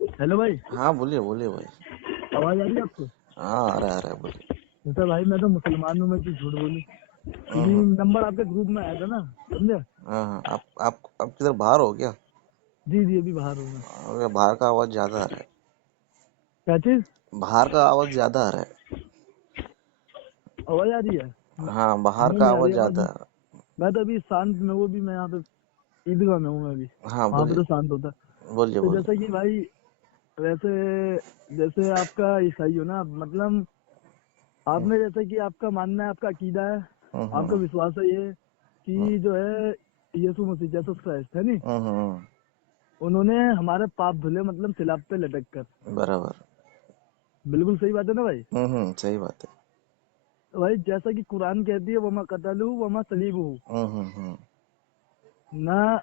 Hello भाई। हाँ बोलिए बोलिए भाई। आवाज आ रही है आपको? हाँ आ रहा है बोलिए। जैसा भाई मैं तो मुसलमान हूँ, मैं क्यों झूठ बोलूं? क्योंकि हम्म। नंबर आपके ग्रुप में आया था ना, समझे? हाँ हाँ, आप किधर बाहर हो क्या? जी जी, अभी बाहर हूँ मैं। बाहर का आवाज ज्यादा आ रहा क्या चीज? है, बाहर का आवाज ज्यादा आ रहा आवाज आ रही है? है। हाँ बाहर हमें का नहीं आ रही आवाज आवाज। ज्यादा आ रहा मैं तो अभी शांत में वो भी मैं यहाँ पे ईदगाह में हूँ मैं अभी। है। हाँ वहाँ पे बोलिए तो शांत होता है। बोलिए तो बोलिए। जैसा कि भाई, वैसे जैसे आपका ईसाई हो ना, मतलब हम्म आपने जैसे कि आपका मानना है, आपका अकीदा है, आपका हम्म विश्वास है ये हम्म कि जो है यीशु मसीह जैसस क्राइस्ट है नहीं, हम्म, उन्होंने हमारे पाप धुले, मतलब सिलाब पे लटक कर। बराबर। बिल्कुल सही बात है ना भाई? सही बात है। तो भाई जैसा कि कुरान कहती है, वमा कतलू वमा सलीबू, हम्म। ना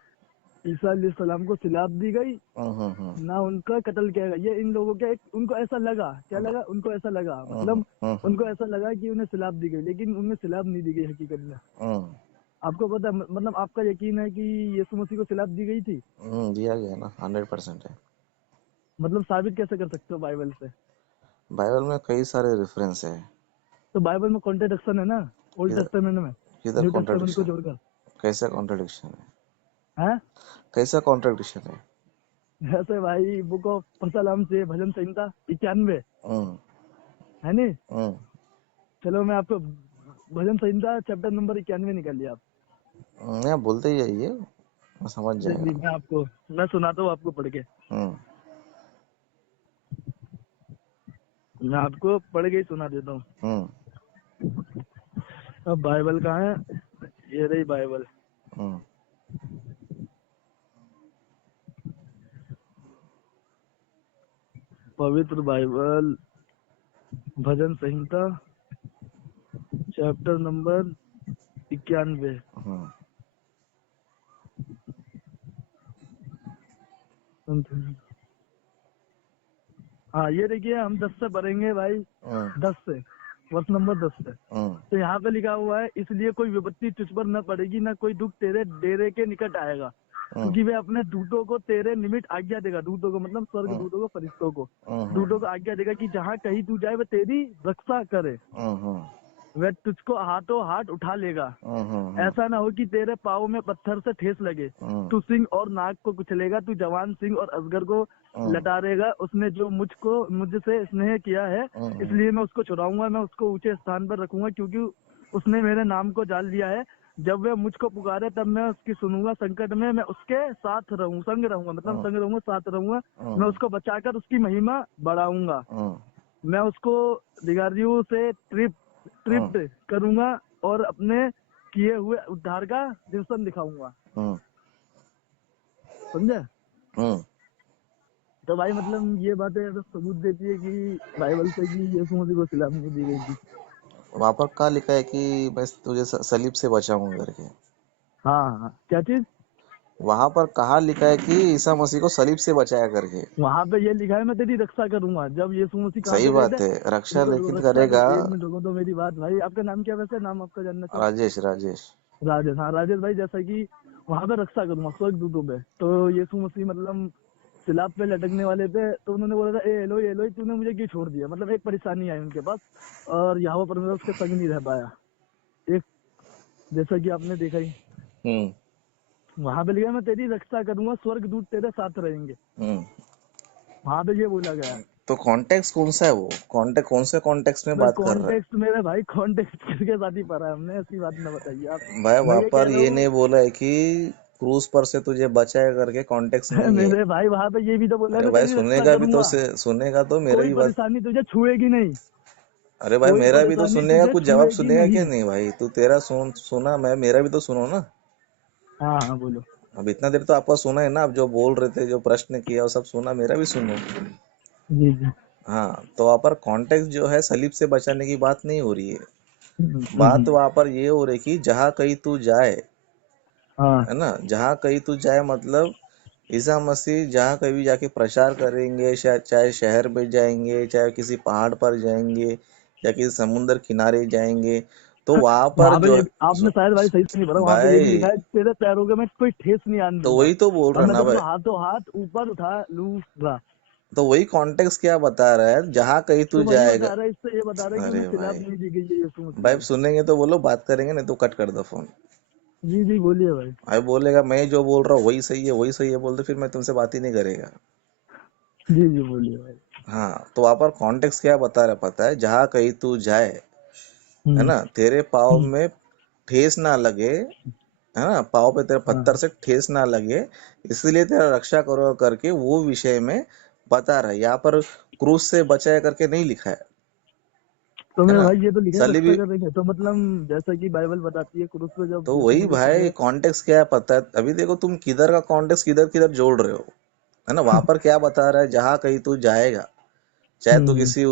ईसा अलैहिस्सलाम को सिलाब दी गई, हम्म। ना उनका कत्ल किया गया। ये इन लोगों के उनको ऐसा लगा, क्या लगा उनको, ऐसा लगा मतलब उनको ऐसा लगा कि उन्हें सिलाब दी गई, लेकिन उन्हें सिलाब नहीं दी गई हकीकत में। आपको पता है, मतलब आपका यकीन है कि यीशु मसीह को सिलाब दी गई थी? दिया गया ना, 100% है। मतलब साबित कैसे कर सकते हो बाइबल से? बाइबल में कई सारे रेफरेंस है। तो बाइबल में कॉन्ट्रडिक्शन है ना, ओल्ड किधर टेस्टामेंट में, किधर न्यू टेस्टामेंट को कॉन्ट्रडिक्शन? जोड़कर। कैसा कॉन्ट्रडिक्शन है? है कैसा कॉन्ट्रडिक्शन है? ऐसे भाई, बुक ऑफ परसलाम से भजन संहिता 91, हम्म है नहीं? हम्म चलो मैं आपको भजन संहिता चैप्टर नंबर 91 निकालिए आप। आप बोलते ही जाइए, मैं समझ जी जी, जाएगा। मैं सुनाता हूँ आपको पढ़ के। हम्म मैं आपको पढ़ के ही सुना देता हूँ। हम्म अब बाइबल कहाँ है? ये रही बाइबल। हम्म पवित्र बाइबल, भजन संहिता चैप्टर नंबर 91। हम्म हाँ ये देखिए, हम 10 से पढ़ेंगे भाई। हम्म 10 से, वर्ष नंबर 10 से। हम्म तो यहाँ पे लिखा हुआ है, इसलिए कोई विपत्ति तुझ पर न पड़ेगी, न कोई दुख तेरे डेरे के निकट आएगा, हम्म क्योंकि वे अपने दूतों को तेरे निमित्त आज्ञा देगा। दूतों को मतलब स्वर्ग हम्म दूतों को, फरिश्तों को, दूतों हम्म को आज्ञा देगा कि जहाँ कहीं तू जाए वह तेरी रक्षा करे। हम्म वह तुझको हाथों हाथ उठा लेगा, ऐसा ना हो कि तेरे पाँव में पत्थर से ठेस लगे। तू सिंह और नाग को कुचलेगा, तू जवान सिंह और अजगर को लटारेगा। उसने जो मुझसे स्नेह किया है, इसलिए मैं उसको छुड़ाऊंगा, मैं उसको ऊंचे स्थान पर रखूंगा, क्योंकि उसने मेरे नाम को जान लिया है। जब वह मुझको पुकारे तब मैं उसकी सुनूंगा। संकट में मैं उसके साथ संग रहूंगा, मतलब संग रहूंगा, साथ रहूंगा। मैं उसको बचाकर उसकी महिमा बढ़ाऊंगा। मैं उसको दिगारियों से ट्रिप्ट करूंगा और अपने किए हुए उद्धार का दर्शन दिखाऊंगा। समझे? हम्म। तो भाई मतलब ये बातें तो सबूत देती है कि बाइबल से कि यीशु मसीह को सिलाब नहीं दी गई थी। वहां पर क्या लिखा है कि मैं तुझे सलीब से बचाऊंगा करके? हाँ हाँ, क्या चीज? वहां पर कहाँ लिखा है कि ईसा मसीह को सलीब से बचाया करके? वहां पे ये लिखा है, मैं तेरी रक्षा करूंगा। जब यीशु मसीह कहाँ सही पे गए थे? बात है, रक्षा रुको रुको, लेकिन रक्षा करेगा। करो, 1 मिनट रुको तो मेरी बात। भाई आपका नाम क्या, वैसे नाम आपका जानना चाहूँ? राजेश राजेश। राजेश। हाँ राजेश भाई, जैसा कि वहां पे रक्षा करूंगा स्वर्ग दूतों पे, तो यीशु मसीह मतलब सिलाब पे लटकने वाले थे, तो उन्होंने बोला था, ए एलोई एलोई तूने मुझे क्यों छोड़ दिया। मतलब एक परेशानी आई उनके पास, और यहाँ पर उसके संग नहीं रह पाया। एक, जैसा कि आपने देखा ही, हम्म वहां पे लिखा है, मैं तेरी रक्षा करूंगा, स्वर्ग दूत तेरे साथ रहेंगे। हम्म वहां पे ये बोला गया है। तो कॉन्टेक्स्ट कौन सा है? वो कॉन्टेक्स्ट कौन से कॉन्टेक्स्ट में मैं बात कर रहा है? कॉन्टेक्स्ट, मेरे भाई कॉन्टेक्स्ट के साथ ही पढ़ा है हमने, ऐसी बात न बताइए आप। भाई मैं वहां ये कह पर रहा ये हूँ। नहीं बोला है कि क्रूज पर से तुझे बचाया करके, कॉन्टेक्स्ट नहीं है। मेरे भाई वहां पे ये भी तो बोला है, अरे मैं भाई तेरी रक्षा सुनेगा भी तो करूंगा, सुनेगा तो मेरा कोई भी बात। परेशानी तुझे छुएगी नहीं, अरे भाई कोई मेरा भी तो परेशानी सुनेगा, तुझे कुछ जवाब छुएगी सुनेगा क्या नहीं। नहीं? भाई तू तेरा सुना, मैं मेरा भी तो सुनो ना। हाँ हाँ बोलो। अब इतना देर तो आपका सुना है ना, आप जो बोल रहे थे, जो प्रश्न किया वो सब सुना, मेरा भी सुनो। जी जी। हाँ तो वहाँ पर कॉन्टेक्स्ट जो है सलीब से बचाने की बात नहीं हो रही है। बात हम्म। वहाँ पर ये हो रही कि जहाँ कहीं तू जाए, हाँ है ना, जहाँ कहीं तू जाए मतलब ईसा मसीह जहाँ कहीं भी जाके प्रचार करेंगे, चाहे शहर में जाएंगे, चाहे किसी पहाड़ पर जाएंगे, या किसी समुद्र किनारे जाएंगे, तो वहां पर वहां पे जो ये आपने शायद भाई सही से नहीं पढ़ा, वहां पे ये भी भाई लिखा है, तेरे पैरों के मैं कोई ठेस नहीं आने तो दूंगा, वही तो बोल और रहा मैं ना भाई। तुझको हाथों हाथ ऊपर उठा लूंगा। तो वही कॉन्टेक्स्ट क्या बता रहा है, जहाँ कहीं तो तू वही जाएगा। बता रहा है, इससे ये बता रहा है कि उन्हें अरे खिलाफ भाई, नहीं दी गई है यीशु मसीह भाई को। सुनेंगे तो बोलो, बात करेंगे नहीं तो कट कर दो फोन। जी जी बोलिए भाई। भाई बोलेगा मैं जो बोल रहा हूँ वही सही है, वही सही है बोल दो, फिर मैं तुमसे बात ही नहीं करेगा। जी जी बोलिए भाई। हाँ, तो वहां पर कॉन्टेक्स्ट क्या बता रहा पता है, जहाँ कहीं तू जाए, है हम्म ना, तेरे पाँव हम्म, में ठेस ना लगे, है ना, पाँव पे तेरे पत्थर हाँ। से ठेस ना लगे, इसलिए तेरा रक्षा करो करके वो विषय में बता रहा है। यहाँ पर क्रूस से बचाया करके नहीं लिखा तो है मेरे ना, भाई ये तो लिखा है सलीबी। रक्षा करेंगे, तो मतलब जैसा कि बाइबल बताती है क्रूस पे जब तो यीशु वही मसीह भाई चढ़े। कॉन्टेक्स्ट क्या है पता है, अभी देखो तुम किधर का कॉन्टेक्स्ट किधर किधर जोड़ रहे हो, है ना। वहां पर क्या बता रहा है, जहाँ कहीं तू जाएगा, चाहे तू हम्म किसी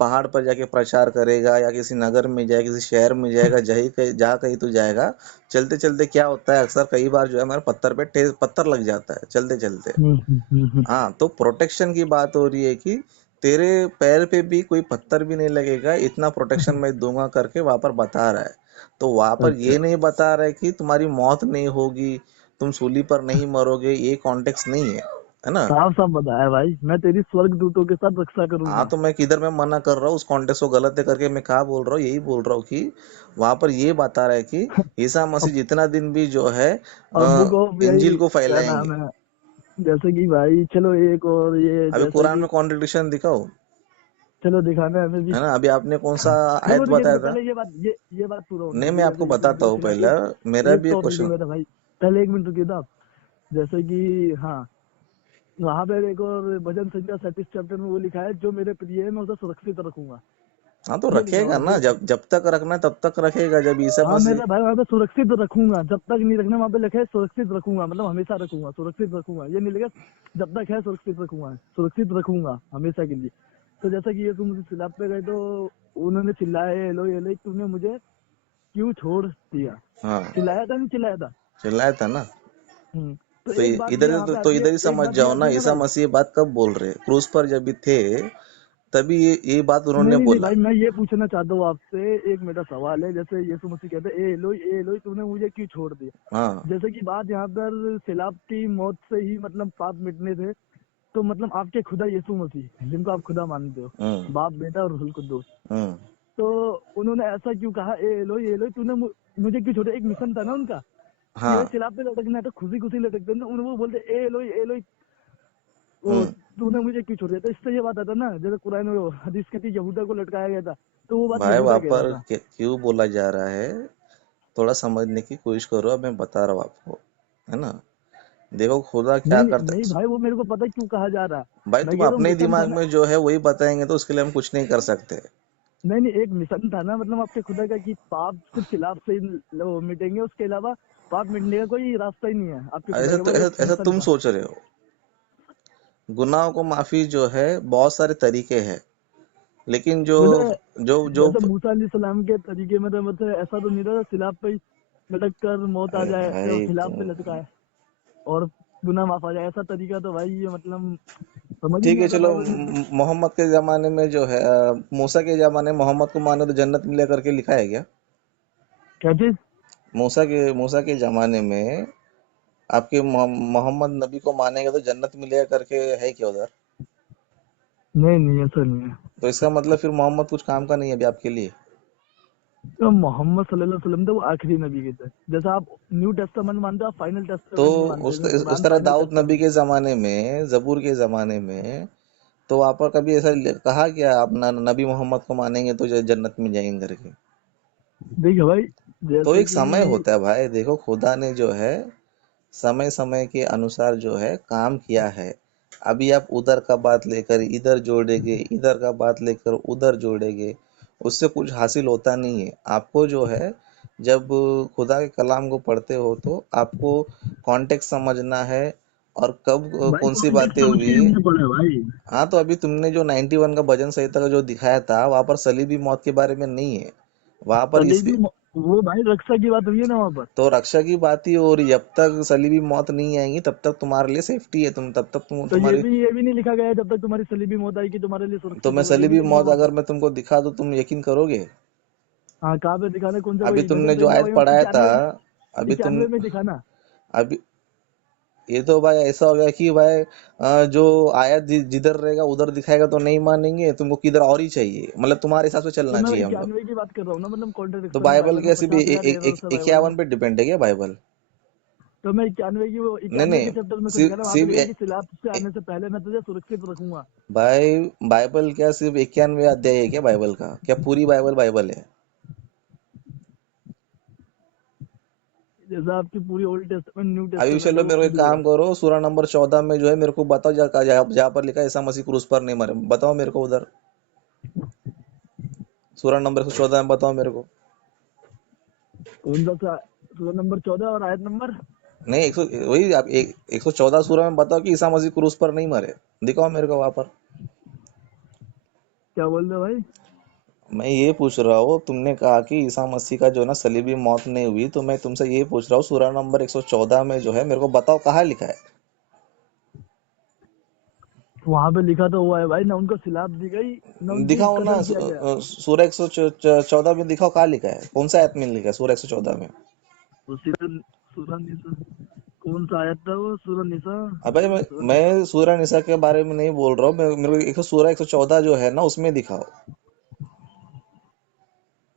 पहाड़ पर जाके प्रचार करेगा या किसी नगर में जाए, किसी शहर में जाएगा, जहाँ कहीं तू जाएगा, चलते चलते क्या होता है, अक्सर कई बार जो है हमारे पत्थर पे पत्थर लग जाता है चलते चलते। हम्म। हाँ, तो प्रोटेक्शन की बात हो रही है कि तेरे पैर पे भी कोई पत्थर भी नहीं लगेगा, इतना प्रोटेक्शन मैं दूंगा करके वहां पर बता रहा है। तो वहां पर अच्छा, ये नहीं बता रहा है कि तुम्हारी मौत नहीं होगी, तुम सूली पर नहीं मरोगे, ये कॉन्टेक्स्ट नहीं है ना। साफ साफ बताया भाई, मैं तेरी स्वर्ग दूतों के साथ रक्षा हाँ, करूंगा। तो मैं किधर मैं मना कर रहा हूँ, उस कॉन्टेक्स्ट को गलत है करके मैं कहा बोल रहा हूँ, यही बोल रहा हूँ कि वहां पर ये बता रहा है कि ईसा अब मसीह जितना दिन भी जो है अब बुक ऑफ यही इंजील को क्या नाम फैलाएंगे। है, जैसे कि भाई चलो एक और ये अभी जैसे कुरान कि में कॉन्ट्रडिक्शन दिखाओ, चलो दिखाना है हमें भी। है ना। अभी आपने कौन सा रुको आयत रुको बताया रुको, था। पहले ये बात पूरा होने नहीं, मैं दीजिए, आपको जैसे कि बताता जो हूँ सिला पहले, मेरा एक भी एक तो रुकिए क्वेश्चन। मेरा भाई, पहले एक मिनट रुकिए तो आप। जैसे कि हाँ, वहां पे एक और भजन संहिता 37 चैप्टर में वो लिखा है, जो मेरे प्रिय है मैं उसे सुरक्षित रखूंगा। हाँ, तो ये लिखा हुआ रखेगा है ना, वो। जब जब तक रखना है तब तक रखेगा, जब ईसा हाँ मसीह। मेरा भाई वहां पे सुरक्षित रखूंगा, जब तक नहीं रखना, वहां पे लिखा है सुरक्षित रखूंगा, मतलब हमेशा रखूंगा, सुरक्षित रखूंगा, ये नहीं लिखा जब तक है सुरक्षित रखूंगा, सुरक्षित रखूंगा हमेशा के लिए। तो जैसा कि ये तुम मुझे सिलाब पे गए तो उन्होंने चिल्लाया, एलोई एलोई तूने मुझे क्यों छोड़ दिया। हाँ, चिल्लाया था नहीं चिल्लाया था। चिल्लाया था ना। हम्म। तो तो एक बात ये इधर यहाँ पे तो आती है, इधर ही एक समझ बात ये जाओ ना, आती है ना ईसा भाई। मसीह ये बात कब बोल रहे, क्रूस पर जब भी थे तभी ये बात नहीं उन्होंने नहीं नहीं बोला। भाई, मैं ये पूछना चाहता हूँ आपसे, एक मेरा सवाल है, जैसे यीशु मसीह कहते हैं ए एलोई तूने मुझे क्यों छोड़ दिया। हाँ। जैसे कि बात यहाँ पर सिलाब की मौत से ही मतलब पाप मिटने थे, तो मतलब आपके खुदा यीशु मसीह जिनको आप खुदा मानते हो, हम्म बाप बेटा और रूहुल कुद्दूस, हम्म तो उन्होंने ऐसा क्यों कहा ए एलोई तूने मुझे क्यों छोड़ा। एक मिशन था ना उनका कि भाई हाँ। सिलाब पे लटकना है तो खुशी खुशी लटकते ना, वो बोलते ए एलोई वो हम्म तूने मुझे क्यों छोड़ दिया। तो इससे ये बात आता ना, जैसे कुरान में वो हदीस कहती यहूदा को लटकाया गया था, तो वो बात भाई यहूदा वहां कह रहा पर था। क्यों बोला जा रहा है, थोड़ा समझने की कोशिश करो, अब मैं बता रहा हूँ आपको, है ना। देखो खुदा क्या नहीं नहीं करता नहीं है। भाई, वो मेरे को पता है क्यों कहा जा रहा है। भाई मैं तुम कह रहा हूँ अपने ही मिशन था दिमाग ना। में जो है वही बताएंगे तो उसके लिए हम कुछ नहीं कर सकते। नहीं नहीं, एक मिशन था ना, मतलब आपके खुदा का कि पाप सिर्फ खिलाफ से ही मिटेंगे, उसके अलावा पाप मिटने का कोई रास्ता ही नहीं है आपके खुदा ऐसा के तो पास, एक ऐसा मिशन तुम था। सोच रहे हो। गुनाहों को माफी जो है बहुत सारे तरीके हैं, लेकिन जो मतलब जो जो जैसे मूसा अलैहिस्सलाम के तरीके में तो मतलब ऐसा तो नहीं था सिलाब पे ही लटक कर मौत आ अरे जाए, तो भाई सिलाब पे तुम, लटका है और गुनाह माफ आ जाए, ऐसा तरीका तो भाई ये मतलब समझ ही ठीक नहीं है आता चलो, बाइबल में तो। मोहम्मद के जमाने में जो है मूसा के जमाने में मोहम्मद को मानो तो जन्नत मिले करके लिखा है क्या। क्या चीज। मूसा के जमाने में आपके मोहम्मद नबी को मानेंगे तो जन्नत मिलेगा करके है क्या उधर। नहीं नहीं ऐसा नहीं है। तो इसका मतलब फिर मोहम्मद कुछ काम का नहीं है अभी आपके लिए। तो मोहम्मद सल्लल्लाहु अलैहि वसल्लम थे, वो आखिरी नबी के थे। जैसा आप न्यू टेस्टामेंट मानते हो, आप फाइनल तो टेस्टामेंट नहीं मानते, जैसे उस कुरान तरह फाइनल दाऊद नबी टेस्टामेंट। के जमाने में, जबूर के जमाने में, तो वहां पर कभी ऐसा कहा क्या आप नबी मोहम्मद को मानेंगे तो जन्नत में जाएंगे करके। देखिए भाई, तो जैसे एक कि समय होता है भाई, देखो खुदा ने जो है समय समय के अनुसार जो है काम किया है। अभी आप उधर का बात लेकर इधर जोड़ेंगे, इधर का बात लेकर उधर जोड़ेंगे, उससे कुछ हासिल होता नहीं है आपको जो है। जब खुदा के कलाम को पढ़ते हो तो आपको कॉन्टेक्स्ट समझना है, और कब भाई कौन सी कॉन्टेक्स्ट बातें समझ के हुई। हमने पढ़ा है भाई। हाँ, तो अभी तुमने जो 91 का भजन संहिता का जो दिखाया था वहां पर सलीबी मौत के बारे में नहीं है, वहां पर सलीबी इसलिए। वो भाई रक्षा की बात हुई है ना वहाँ पर। तो रक्षा की बात ही हो रही, जब तक सलीबी मौत नहीं आएगी तब तक तुम्हारे लिए सेफ्टी है, तुम तब तक तो तुम्हारी। ये भी नहीं लिखा गया है जब तक तुम्हारी सलीबी मौत आएगी तुम्हारे लिए तो सुरक्षित मैं होगा, ये भी सलीबी तो लिखा मौत वहाँ अगर पर। मैं तुमको दिखा दूं तुम यकीन करोगे। हाँ कहाँ पे दिखाना, कौन सा अभी वही भजन तुमने जो संहिता आयत वही पढ़ाया था, इक्यानवे, अभी तुम 91 में दिखाना। अभी ये तो भाई ऐसा हो गया कि भाई जो आयत जिधर रहेगा उधर दिखाएगा तो नहीं मानेंगे, तुमको किधर और ही चाहिए, मतलब तुम्हारे हिसाब से तो चलना मैं चाहिए हम लोग। 91 की बात कर रहा हूँ ना, मतलब तो कॉन्ट्रडिक्शन है बाइबल बाइबल में, क्या सिर्फ 50,000 एरर्स है बाइबल में। 51 पे डिपेंड है क्या बाइबल? तो मैं 91 की, वो नहीं 91 के नहीं, चैप्टर में तो लिखा सिर्फ ना, वहाँ पे सिर्फ लिखा कि सिलाब से आने से पहले मैं तुझे सुरक्षित रखूंगा। भाई बाइबल क्या सिर्फ 91 अध्याय है क्या बाइबल का? क्या पूरी बाइबल बाइबल है? जैसा आपकी पूरी ओल्ड टेस्टामेंट न्यू अभी टेस्टामेंट है चलो वो मेरे को एक पूरी है। काम करो, सूरा नंबर 14 में जो है मेरे को बताओ, जहाँ पर लिखा है ईसा मसीह क्रूस पर नहीं मरे, बताओ मेरे को उधर। सूरा नंबर 114 में बताओ मेरे को। कौन सा सूरा नंबर 14 और आयत नंबर? नहीं, वही आप 114 सूरा में बताओ कि ईसा मसीह क्रूस पर नहीं मरे, दिखाओ मेरे को वहां पर। क्या बोल रहे हो भाई? मैं ये पूछ रहा हूँ, तुमने कहा कि ईसा मसीह का जो है ना सलीबी मौत नहीं हुई, तो मैं तुमसे ये पूछ रहा हूँ सूरा नंबर 114 में जो है मेरे को बताओ कहाँ लिखा है। वहां पे लिखा तो हुआ है भाई, ना उनको सिलाब दी गई ना उनकी दिखाओ ना, कत्ल किया गया। सूरा 114 में दिखाओ कहाँ लिखा है, कौन सा आयत में लिखा है सूरा 114 में? वो सूरा निसा, कौन सा आयत था वो? सूरा निसा, अबे मैं सूरा निसा के बारे में नहीं बोल रहा हूँ, मेरे को सूरा 114 जो है ना उसमें दिखाओ।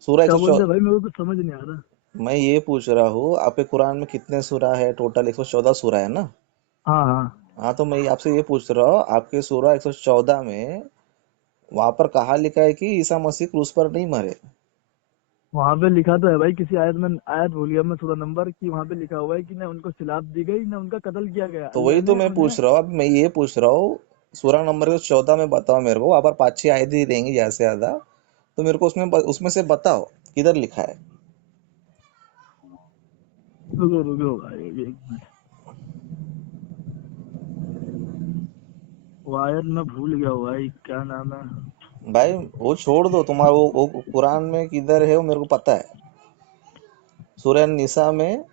सूरा क्या बोल रहे 114। भाई, मेरे को कुछ समझ नहीं आ रहा। मैं ये पूछ रहा हूँ, आपके कुरान में कितने सूरा है? टोटल 114 सूरा है ना? हाँ हाँ, हाँ, तो मैं आपसे ये पूछ रहा हूँ, आपके सूरा 114 में वहां पर कहाँ लिखा है कि ईसा मसीह क्रूस पर नहीं मरे? वहां पे लिखा तो है भाई, किसी आयत में, आयत भूल गया मैं सूरा नंबर की, वहां पे लिखा हुआ है कि ना उनको सिलाब दी गई ना उनका कत्ल किया गया, तो अल्लाह वही तो ने मैं उन्हें। पूछ रहा हूँ, अब मैं ये पूछ रहा हूँ, सूरा नंबर 14 में बताओ मेरे को, वहां पर 5-6 आयत ही रहेंगी ज्यादा से ज्यादा, तो मेरे को उसमें उसमें से बताओ किधर लिखा है। रुको रुको भाई, एक मिनट। वो आयत मैं भूल गया हूँ भाई, क्या नाम है? भाई वो छोड़ दो, तुम्हारा वो कुरान में किधर है वो मेरे को पता है। सूरह निसा में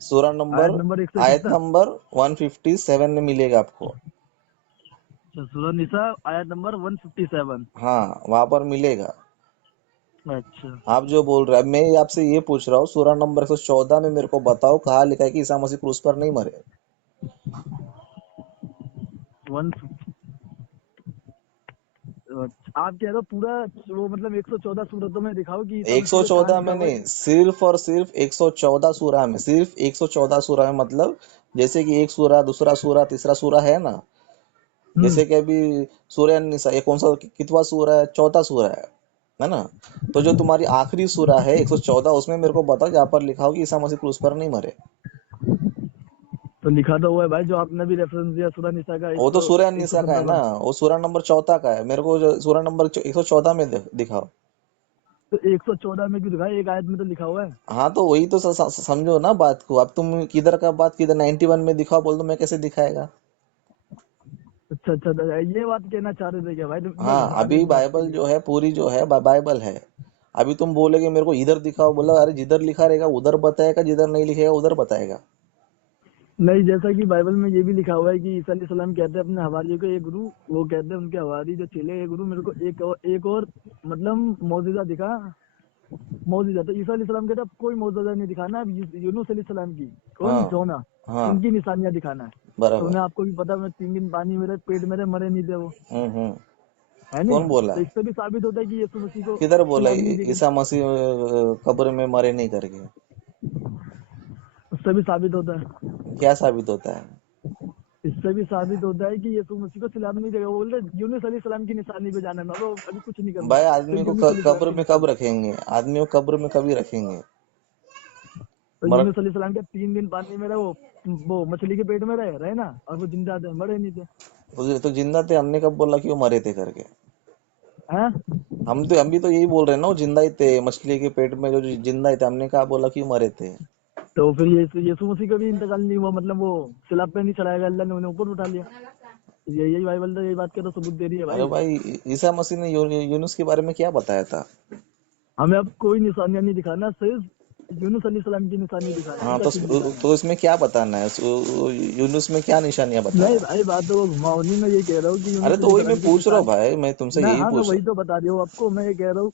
सूरा आयत नंबर नंबर आयत 171। नंबर 157 में मिलेगा आपको। सूरा निसा आयत नंबर 157। हाँ, वहां पर मिलेगा। अच्छा, आप जो बोल रहे हैं, मैं आपसे ये पूछ रहा हूँ, सूरा नंबर 114 में मेरे को बताओ कहाँ लिखा है कि ईसा मसीह क्रूस पर नहीं मरे। 1, आप कह रहे हो पूरा वो, मतलब 114 सूरतों में दिखाओ कि ईसा मसीह को कहाँ 114 लिखा में हुआ है। नहीं, सिर्फ और सिर्फ 114 सूरा में, सिर्फ 114 सूरा में, मतलब जैसे कि एक सूरा, दूसरा सूरा, तीसरा सूरा है ना, हम्म। जैसे कि अभी सूर्य निसा, ये कौन सा कितवा सूरा है? चौथा सूरा है ना? तो जो तुम्हारी आखिरी सूरा है 114, उसमें मेरे को बताओ जहाँ पर लिखा हो कि ईसा मसीह क्रूस पर नहीं मरे। तो लिखा तो हुआ है भाई, जो आपने भी रेफरेंस दिया सूरा निसा का, वो तो सूर्य एक सौ निसा का है ना, 57। वो सूरा नंबर 14 का है, मेरे को सूरा नंबर 114 में दिखाओ। तो 114 में क्यों दिखाया? एक आयत में तो लिखा हुआ है। हाँ, तो वही तो समझो ना बात को, अब तुम किधर का बात, किधर 91 में दिखाओ बोल दो, मैं कैसे दिखाएगा? अच्छा अच्छा, तो ये बात कहना चाह रहे थे क्या भाई? मैं हाँ, घुमा दिया अभी इस बात के बाइबल लिए। जो है पूरी जो है बाइबल है। अभी तुम बोलोगे मेरे को इधर दिखाओ, बोला अरे जिधर लिखा रहेगा उधर बताएगा, जिधर नहीं लिखेगा उधर बताएगा। नहीं, जैसा कि बाइबल में ये भी लिखा हुआ है कि ईसा अलैहिस्सलाम कहते हैं अपने हवारियों को, एक गुरु, वो कहते हैं उनके हवारी जो चेले, एक गुरु मेरे को एक और मतलब मौजूदा दिखा, मौजूदा। तो ईसा अलैहिस्सलाम कहते हैं कोई मौजूदा नहीं दिखाना, अब यूनुस अलैहिस्सलाम की, कौन, हाँ जोना, हाँ, उनकी निशानियां दिखाना है। तो बराबर। उन्हें, आपको भी पता, मैं 3 दिन पानी मेरे पेट मेरे मरे नहीं थे वो, हम्म। है नहीं? कौन बोला? तो इससे भी साबित होता है कि यीशु मसीह को किधर बोला सलाम नहीं दी गई। ईसा मसीह कब्र में मरे नहीं करके? उससे भी साबित होता है, क्या साबित होता है? इससे भी साबित होता है कि यीशु मसीह को सलाम नहीं देगा। वो बोल रहे यूनुस अलैहिस्सलाम की निशानी पे जाना है, मैं अभी कुछ नहीं करना, भाई सिर्फ आदमी को यूनुस अलैहिस्सलाम कब्र की में कब निशानी। रखेंगे? आदमी को कब्र में कभी रखेंगे? तो मर यूनुस अलैहिस्सलाम के 3 दिन पानी में रहे, वो मछली के पेट में रहे ना, और वो जिंदा थे, मरे नहीं थे। तो जिंदा थे, हमने कब बोला कि वो मरे थे करके? हैं? हम भी तो यही बोल रहे हैं ना, वो जिंदा ही थे, मछली के पेट में जो जिंदा ही थे, हमने कहा बोला कि वो मरे थे? तो फिर यीशु मसीह का भी इंतकाल नहीं हुआ, मतलब वो सिलाब पे नहीं चढ़ाया गया, अल्लाह ने उन्हें ऊपर उठा लिया। यही यही बाइबल तो यही बात का तो सबूत दे रही है अरे भाई। भाई, ईसा मसीह ने यूनुस के बारे में क्या बताया था? हमें अब कोई निशानियां नहीं दिखाना, सिर्फ यूनुस अलैहिस्सलाम की निशानी दिखाना, हाँ, उनका चिन्ह दिखाना। तो इसमें क्या बताना है? यूनुस में क्या निशानियां बताया नहीं है? भाई, बात तो वो घुमाओ नहीं, मैं ये कह रहा हूँ कि अरे यूनुस तो वही मैं अलैहिस्सलाम की पूछ रहा हूँ निशानी। भाई, मैं तुमसे ना, यही हाँ, मैं पूछ वही रहा तो बता रही हूँ आपको, मैं ये कह रहा हूँ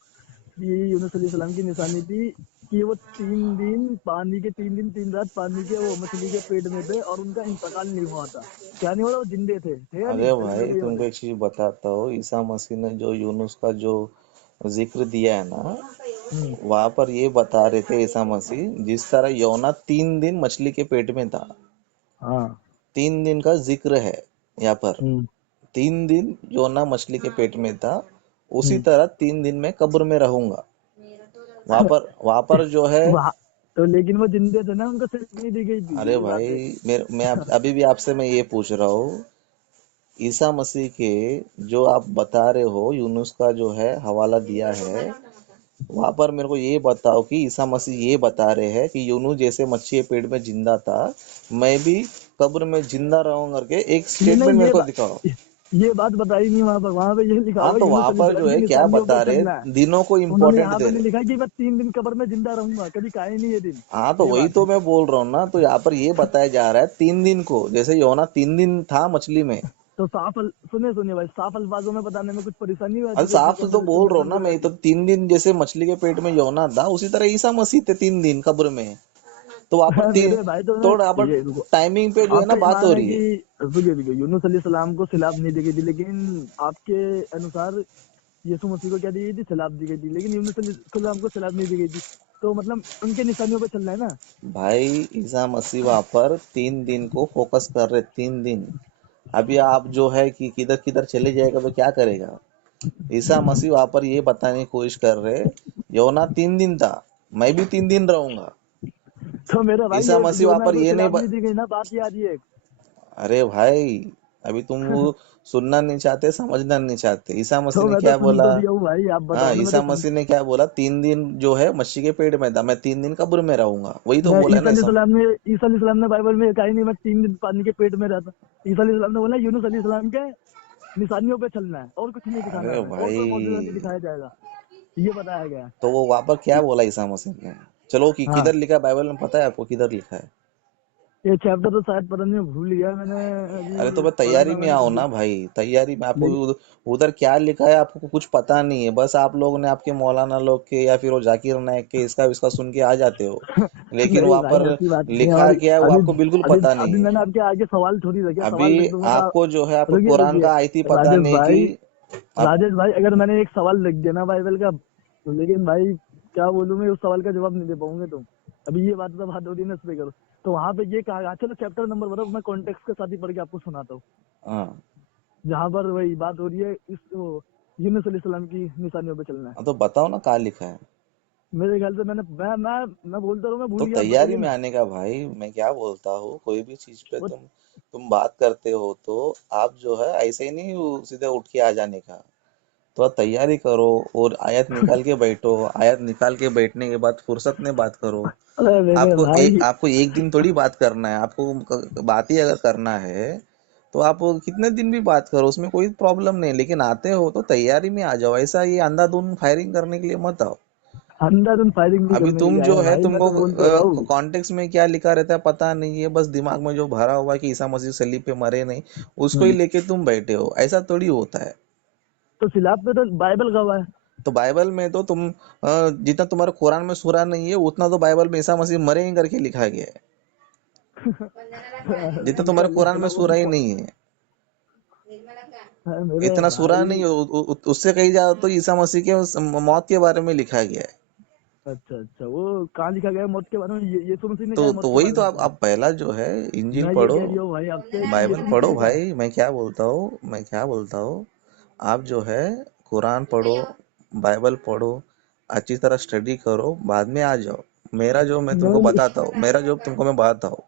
कि यूनुस अलैहिस्सलाम की निशानी थी कि वो 3 दिन पानी के, 3 दिन 3 रात पानी के वो मछली के पेट में थे और उनका इंतकाल नहीं हुआ था। क्या नहीं हुआ, वो जिंदे थे या नहीं? अरे सही भाई बोलो ये तुमको बताओ। एक चीज बताता हूँ, ईसा मसीह ने जो यूनुस का जो जिक्र दिया है ना, हम्म। वहां पर ये बता रहे थे ईसा मसीह, जिस तरह योना 3 दिन मछली के पेट में था, हाँ। 3 दिन का जिक्र है यहाँ पर। हम्म। 3 दिन योना मछली के पेट में था, उसी हम्म। तरह 3 दिन मैं कब्र में रहूंगा। वहां पर जो है। वहाँ तो लेकिन वो जिंदे थे ना, उनको सिर्फ नहीं दी गई थी, अरे यही बात भाई, है। अभी भी आपसे मैं ये पूछ रहा हूँ, ईसा मसीह के जो आप बता रहे हो यूनुस का जो है हवाला दिया है, वहां पर मेरे को ये बताओ कि ईसा मसीह ये बता रहे हैं कि यूनुस जैसे मच्छी के पेट में जिंदा था, मैं भी कब्र में जिंदा रहूंगा करके एक ये स्टेटमेंट नहीं, मेरे को दिखाओ। ये बात बताई नहीं वहां पर। वहां पे ये लिखा हाँ हुआ तो यूनुस वहां पर अलैहिस्सलाम जो की है क्या निशानियों पे बता रहे, चलना है। दिनों को उन्होंने इम्पोर्टेंट यहाँ दे पे नहीं रहे। लिखा कि मैं 3 दिन कब्र में जिंदा रहूंगा, कभी कहा ही नहीं ये दिन। हाँ तो ये वही बात तो है। मैं बोल रहा हूँ ना, तो यहाँ पर ये बताया जा रहा है 3 दिन को, जैसे योना 3 दिन था मछली में। तो सुनिए सुनिए भाई, साफ अल्फाजों में बताने में कुछ परेशानी हुआ अरे तो जैसे साफ तो बोल रहा हूँ कन्वर्सेशन ना शुरू मैं, तो होगी। 3 दिन जैसे मछली के पेट में योना था, उसी तरह ईसा मसीह थे 3 दिन कब्र में। तो वहां पर तीन, मेरे भाई तो तो वहां पर ये रुको, टाइमिंग पे जो है ना आपका बात हो ईमान है रही कि है। रुकिए यूनुस अलैहिस्सलाम को सलाब नहीं दी गई थी, लेकिन आपके अनुसार यीशु मसीह को क्या दी गई थी? सलाब दी गई थी, लेकिन यूनुस अलैहिस्सलाम को सलाब नहीं दी गई थी। तो मतलब उनके निशानियों पे चलना है ना। भाई ईसा मसीह वहां पर 3 दिन को फोकस कर रहे, 3 दिन। अभी आप जो है कि किधर किधर चले जाएगा तो क्या करेगा। ईसा मसीह वहां पर ये बताने की कोशिश कर रहे, योना 3 दिन था, मैं भी 3 दिन रहूंगा। तो मेरा भाई ईसा ये मसीह वहां योना पर को ये नहीं सलाब नहीं दी गई ना, बात ये आ रही है। अरे भाई, अभी तुम वो सुनना नहीं चाहते, समझना नहीं चाहते। ईसा मसीह तो ने मैं तो क्या सुन बोला। तो दिया हूँ भाई, आप हाँ, बताओ ना, मैं ईसा तो सुन। मसीह ने क्या बोला, 3 दिन जो है मच्छी के पेट में था, मैं 3 दिन कब्र में रहूंगा, वही तो मैं बोला है ना ईसा। ईसा अलैहिस्सलाम ने बाइबल में कहा ही नहीं मैं 3 दिन पानी के पेट में रहता। ईसा अलैहिस्सलाम ने बोला यूनुस अलैहिस्सलाम के निशानियों पे चलना है और कुछ नहीं दिखाना अरे है, और कोई मौजूदा नहीं भाई, दिखाया जाएगा, ये बताया गया है। तो वो वहां पर क्या बोला ईसा मसीह ने। चलो कि हाँ, किधर लिखा है बाइबल में, पता है आपको किधर लिखा है। ये चैप्टर तो शायद पता नहीं, भूल गया मैंने, अरे तो अभी मैं पढ़ा तैयारी था में मैंने आओ कभी। ना भाई, तैयारी में आपको लेकिन उधर क्या लिखा है आपको कुछ पता नहीं है, बस आप लोगों ने आपके मौलाना लोग के या फिर वो जाकिर नायक के इसका इसका सुन के आ जाते हो, लेकिन नहीं वहां भाई, पर ऐसी बात नहीं लिखा हमारी। क्या है वो अभी आपको बिल्कुल अभी पता अभी नहीं है। मैंने आपके आगे सवाल थोड़ी रखे, अभी सवाल रख दूंगा तो आपको जो है आपको रुकिए कुरान रुकिए। का आयती पता राजेश नहीं कि भाई, आप। राजेश भाई, अगर मैंने एक सवाल रख दिया ना बाइबल का, तो लेकिन भाई क्या बोलूं मैं, उस सवाल का जवाब नहीं दे पाऊंगे तुम। अभी ये बात तो बात हो रही है ना इस पे करो। तो वहां पे ये कहा गया, चलो चैप्टर नंबर बताओ, मैं कॉन्टेक्स्ट के साथ ही पढ़ के आपको सुनाता हूँ। हाँ जहाँ पर वही बात हो रही है, इस यूनुस अलैहिस्सलाम की निशानियों पे चलना है। तो बताओ ना कहाँ लिखा है। मेरे ख्याल से मैं बोलता रहूँ, मैं तो भूल गया, आप तैयारी बताइए में ना। आने का भाई, मैं क्या बोलता हूँ, कोई भी चीज पे वो तुम बात करते हो तो आप जो है ऐसे ही नहीं सीधे उठ के आ जाने का, थोड़ा तैयारी करो और आयत निकाल के बैठो, आयत निकाल के बैठने के बाद फुर्सत में बात करो। अरे मेरे भाई, आपको एक दिन थोड़ी बात करना है, आपको बात ही अगर करना है तो आप कितने दिन भी बात करो, उसमें कोई प्रॉब्लम नहीं, लेकिन आते हो तो तैयारी में आ जाओ, ऐसा ये अंधाधुंध फायरिंग करने के लिए मत आओ। अंधाधुंध फायरिंग नहीं अभी करने के तुम लिए जो आया है, भाई, मैं तुमको तो बोल तो रहा हूँ। कॉन्टेक्स्ट में क्या लिखा रहता है पता नहीं है, बस दिमाग में जो भरा हुआ है कि ईसा मसीह सलीब पे मरे नहीं, उसको ही हम्म। लेके तुम बैठे हो, ऐसा थोड़ी होता है। तो सिलाब पे तो बाइबल गवाह है। तो बाइबल में तो जितना तुम्हारे कुरान में सूरा नहीं है, उतना तो बाइबल में ईसा मसीह मरे ही करके लिखा गया है, जितना ईसा तुम्हारे कुरान में अलैहिस्सलाम वो सूरा तो ही नहीं है, मेरे इतना सूरा भाई। नहीं है, उससे कहीं ज्यादा तो ईसा मसीह के मौत के बारे में लिखा गया है। अच्छा अच्छा, वो कहाँ लिखा गया है मौत के बारे में? यीशु मसीह ने कहा है तो मौत के वही बारे तो में? आप पहला जो है इंजील मैं ये पढ़ो, कह रही हूँ भाई आपसे कि बाइबल यीशु मसीह पढ़ो ने कहा। भाई। मैं क्या बोलता हूँ, आप जो है कुरान पढ़ो, बाइबल पढ़ो, अच्छी तरह स्टडी करो, बाद में आ जाओ। मेरा जो मैं तुमको नहीं, बताता हूँ, मेरा जो तुमको मैं बताता हूँ,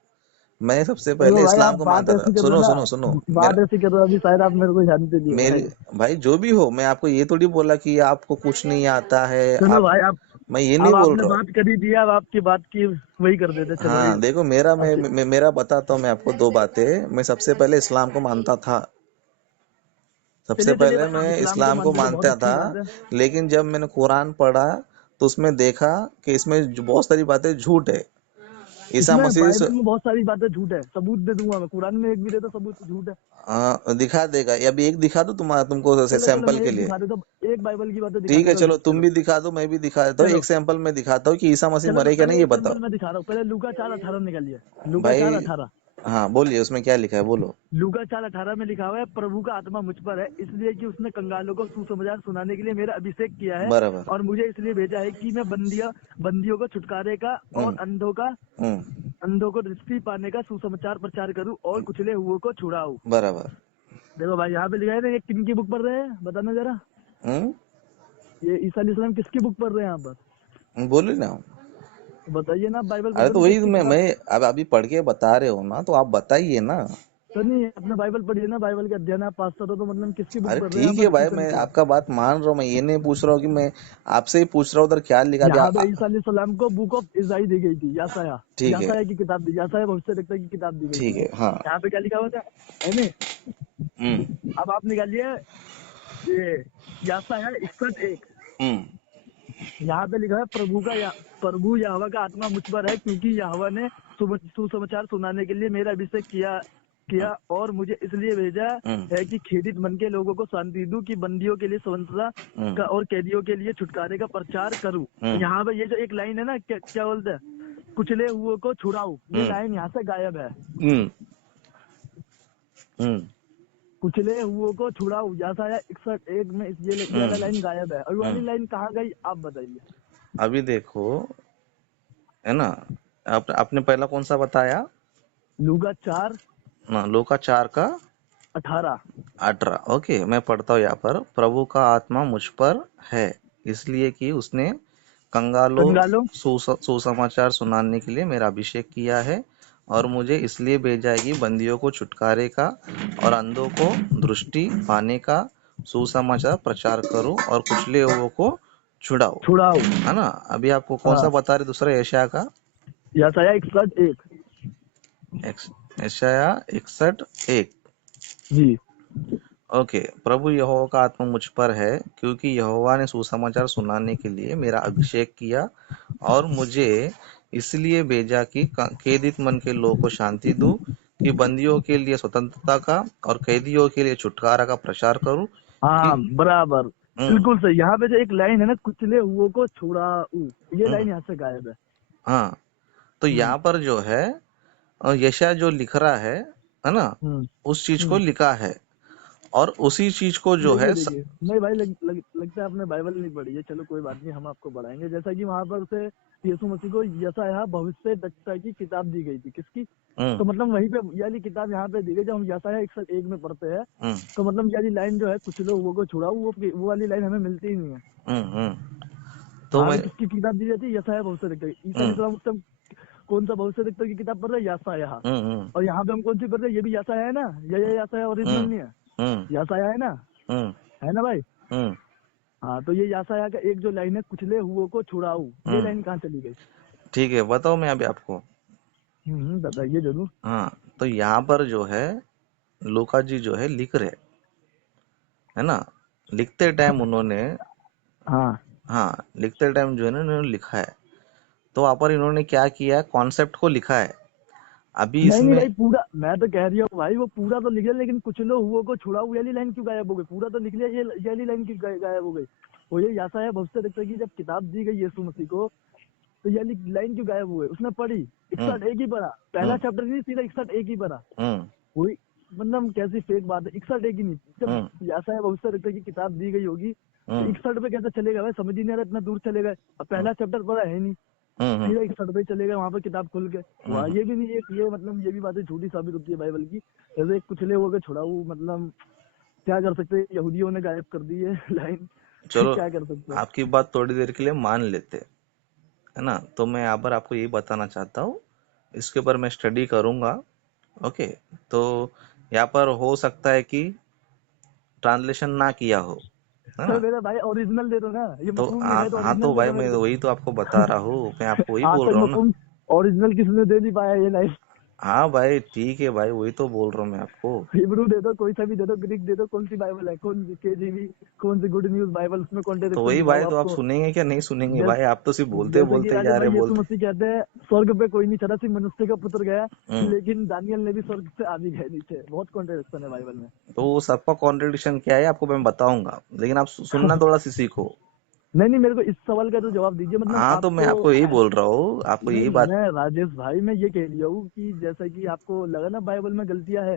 मैं सबसे देखो पहले भाई, इस्लाम आप को बात मानता था। ऐसी कर रहे हो सुनो ना, सुनो सुनो, बात मेरा ऐसी कर रहे हो अभी शायद आप मेरे को जानते नहीं हो मेरी भाई। भाई जो भी हो, मैं आपको ये थोड़ी बोला कि आपको कुछ नहीं आता है चलो आप, भाई, आप मैं ये नहीं अब बोल आपने रहा हूँ। बात कर ही दिया, अब आपकी बात की वही कर देते, चलो भाई। हाँ देखो, मेरा अच्छे। मेरा बताता हूँ मैं आपको दो बातें। मैं सबसे पहले इस्लाम को मानता था, सबसे चलिए चलिए पहले भाई, आप मैं इस्लाम को इस्लाम को मानते तो बहुत मानता अच्छी था, बात है। लेकिन जब मैंने कुरान पढ़ा तो उसमें देखा कि इसमें बहुत सारी बातें झूठ है। ईसा इसमें मसीह बाइबल में बहुत सारी बातें झूठ है, सबूत दे दूंगा मैं, कुरान में एक भी दे तो सबूत झूठ है। दिखा देगा, अभी एक दिखा दो तुमको चलो चलो, सैंपल मैं के एक लिए। दिखा देता हूँ, एक बाइबल की बात ठीक दिखाता है, हूँ। चलो तुम भी दिखा दो, मैं भी दिखा देता हूँ। चलो एक सैंपल मैं दिखाता हूँ कि ईसा मसीह चलो मरे क्या पहले नहीं, ये एक बताओ सैंपल मैं दिखा रहा हूँ। पहले लूका 4:18 निकालिए। लूका भाई। 4:18। हाँ बोलिए, उसमें क्या लिखा है, बोलो। लूका 4:18 में लिखा हुआ है, प्रभु का आत्मा मुझ पर है, इसलिए कि उसने कंगालों को सुसमाचार सुनाने के लिए मेरा अभिषेक किया है, बराबर। और मुझे इसलिए भेजा है कि मैं बंदियों को छुटकारे का और अंधों को दृष्टि पाने का सुसमाचार प्रचार करूं, और कुचले हुओं को छुड़ाऊं। बराबर। देखो भाई, यहाँ पे लिखा है ना, ये किन की बुक पढ़ रहे हैं, बताना जरा। ये ईसा अलैहिस्सलाम किसकी बुक पढ़ रहे हैं यहाँ पर? बोले ना। तो बताइए ना, बाइबल पढ़ अरे रहे तो हो तो वही किसकी मैं किताब? अब अभी पढ़ के बता रहे हो ना, तो आप बताइए ना। तो नहीं, अपने बाइबल पढ़िए ना, बाइबल के अध्ययन आप पास्टर हो, तो मतलब किसकी बुक अरे पढ़ रहे हैं यहाँ ठीक है पर, भाई, ईसा मैं अलैहिस्सलाम? आपका बात मान रहा हूँ। मैं ये नहीं पूछ रहा हूँ कि मैं आपसे ही पूछ रहा हूँ उधर क्या लिखा अभी यहाँ पे ईसा अलैहिस्सलाम को बुक ऑफ इजाई दी गई थी, यासाया। ठीक है। यासाया की किताब दी, यासाया भविष्यद्वक्ता की किताब दी गई ठीक थी। है। हाँ। यहाँ पे क्या लिखा हुआ था, है नहीं? हम्म। अब आप निकालिए ये यासाया 61:1। हम्म। यहाँ पे लिखा है, प्रभु यहोवा का आत्मा मुझ पर है, क्योंकि यहोवा ने सुसमाचार सुनाने के लिए मेरा अभिषेक किया और मुझे इसलिए भेजा है कि खेदित मन के लोगों को शांति दूं, कि बंदियों के लिए स्वतंत्रता का और कैदियों के लिए छुटकारे का प्रचार करूं। यहाँ पे ये जो एक लाइन है ना, क्या बोलते हैं, कुचले हुओं को छुड़ाऊं, ये लाइन यहाँ से गायब है। कुचले हुओं को छुड़ाऊं, यासाया 61:1 में ये वाला लाइन गायब है, और ये वाली लाइन कहाँ गई, आप बताइए। अभी देखो, है ना, आपने पहला कौन सा बताया? लूका 4 ना, लूका 4 का 18। ओके, मैं पढ़ता हूँ यहाँ पर। प्रभु का आत्मा मुझ पर है, इसलिए कि उसने कंगालों सुसमाचार सुनाने के लिए मेरा अभिषेक किया है, और मुझे इसलिए भेजा है कि बंदियों को छुटकारे का और अंधों को दृष्टि पाने का सुसमाचार प्रचार करूं, और कुचले हुओं को छुड़ाओ, है ना। अभी आपको कौन सा बता रहे दूसरा, यशाया का? यासाया 61:1 यशाया 61:1 जी। ओके। प्रभु यहोवा का आत्मा मुझ पर है, क्योंकि यहोवा ने सुसमाचार सुनाने के लिए मेरा अभिषेक किया, और मुझे इसलिए भेजा कि कैदित मन के लोगों को शांति दूं, कि बंदियों के लिए स्वतंत्रता का और कैदियों के लिए छुटकारा का प्रचार करूं। हाँ कि बराबर, बिल्कुल सही। यहाँ पे जो एक लाइन है ना, कुचले हुओं को छुड़ाऊं, ये लाइन यहाँ से गायब है। हाँ, तो यहाँ पर जो है यशा जो लिख रहा है ना, उस चीज को लिखा है, और उसी चीज को जो है देखिए नहीं भाई, लगता है आपने बाइबल नहीं पढ़ी है। चलो कोई बात नहीं, हम आपको बढ़ाएंगे। जैसा कि वहाँ पर से यीशु मसीह को यशायाह भविष्यद्वक्ता की किताब दी गई थी, किसकी? तो मतलब वहीं पे यानी किताब यहाँ पे दी गई। जब हम यशायाह 61:1 में पढ़ते हैं, तो मतलब यानी लाइन जो है, कुछ लोग वो को छुड़ाओ, वो वाली लाइन हमें मिलती ही नहीं है। तो वहाँ मैं पे किसकी किताब दी जाती है? यशायाह भविष्यद्वक्ता की। ईसा अलैहिस्सलाम उस टाइम कौन सा भविष्यद्वक्ता की किताब पढ़ रहे हैं? यशायाह। और यहाँ पे हम कौन सी पढ़ रहे हैं? ये भी यशायाह है ना, ये यशायाह ओरिजिनल नहीं है, यशायाह है ना, है ना भाई? हाँ, तो ये यासाया का एक जो लाइन है, कुचले हुओं को छुड़ाऊं, ये लाइन कहाँ चली गई? ठीक है, बताओ मैं अभी आपको। बताइए जरूर। हाँ, तो यहाँ पर जो है लूका जी जो है लिख रहे, है ना, लिखते टाइम उन्होंने लिखते टाइम जो है ना उन्होंने लिखा है, तो वहाँ पर इन्होंने क्या किया है, कॉन्सेप्ट को लिखा है। अभी नहीं भाई, इसमें पूरा मैं तो कह रही हूँ भाई, वो पूरा तो लिख लिया, लेकिन कुचले हुओं को छुड़ाऊं वाली लाइन क्यों गायब हो गई? पूरा तो लिख लिया, ये वाली लाइन क्यों गायब हो गई? वो ये यासाया भविष्यद्वक्ता की जब किताब दी गई यीशु मसीह को, तो ये लाइन क्यों गायब हुई? उसने पढ़ी 61:1 ही पढ़ा, पहला चैप्टर नहीं, सीधा 61:1 ही पढ़ा। वही मतलब कैसी फेक बात है, 61:1 ही नहीं। जब यासाया भविष्यद्वक्ता की किताब दी गई होगी, तो 61 पे कैसे चलेगा भाई? समझ ही नहीं आ रहा, इतना दूर चलेगा। अब पहला चैप्टर पढ़ा है नहीं, सीधा 61 पे चलेगा वहाँ पे किताब खोल के। वहाँ ये भी नहीं, ये मतलब ये भी बातें झूठी साबित होती है बाइबल की। जैसे कुचले हुए के छुड़ाऊ, मतलब क्या कर सकते हैं, यहूदियों ने गायब कर दी है लाइन। चलो क्या कर सकते हैं? आपकी बात थोड़ी देर के लिए मान लेते, है ना। तो मैं यहाँ पर आपको ये बताना चाहता हूँ, इसके ऊपर मैं स्टडी करूंगा। ओके, तो यहाँ पर हो सकता है कि ट्रांसलेशन ना किया हो, है ना। तो मेरा भाई ओरिजिनल दे दो ना, ये तो मफहूम नहीं है तो हाँ, तो ओरिजिनल दे भाई दो मैं मेरे को। वही तो आपको बता रहा हूँ, मैं आपको वही हाँ बोल तो रहा हूँ ना। मफहूम ओरिजिनल किसने दे नहीं पाया ये लाइन? हाँ भाई ठीक है भाई, वही तो बोल रहा हूँ मैं आपको। हिब्रू दे दो, कोई सा भी दे दो, ग्रीक दे दो, कौन सी बाइबल है, कौन सी केजीवी, कौन सी गुड न्यूज बाइबल, उसमें तो कॉन्ट्रडिक्शन वही दिखाओ भाई, तो आप आपको। सुनेंगे क्या नहीं सुनेंगे भाई? जैसे आप तो सिर्फ बोलते जैसे कि बोलते जा राजेश रहे भाई यीशु बोलते। मसीह कहते हैं स्वर्ग पे कोई नहीं चढ़ा, सिर्फ मनुष्य का पुत्र गया, हम्म। लेकिन दानियल ने भी स्वर्ग से आ भी गए नीचे। बहुत कॉन्ट्रडिक्शन है बाइबल में। तो वो सबका कॉन्ट्रडिक्शन क्या है आपको मैं बताऊंगा, लेकिन आप सुनना थोड़ा सी सीखो। नहीं नहीं, मेरे को इस सवाल का तो जवाब दीजिए, मतलब हाँ तो मैं आपको आपको यही बोल रहा हूँ, आपको नहीं, यही बात। मैं राजेश भाई मैं ये कह रही हूँ कि जैसा कि आपको लगा ना बाइबल में गलतियां है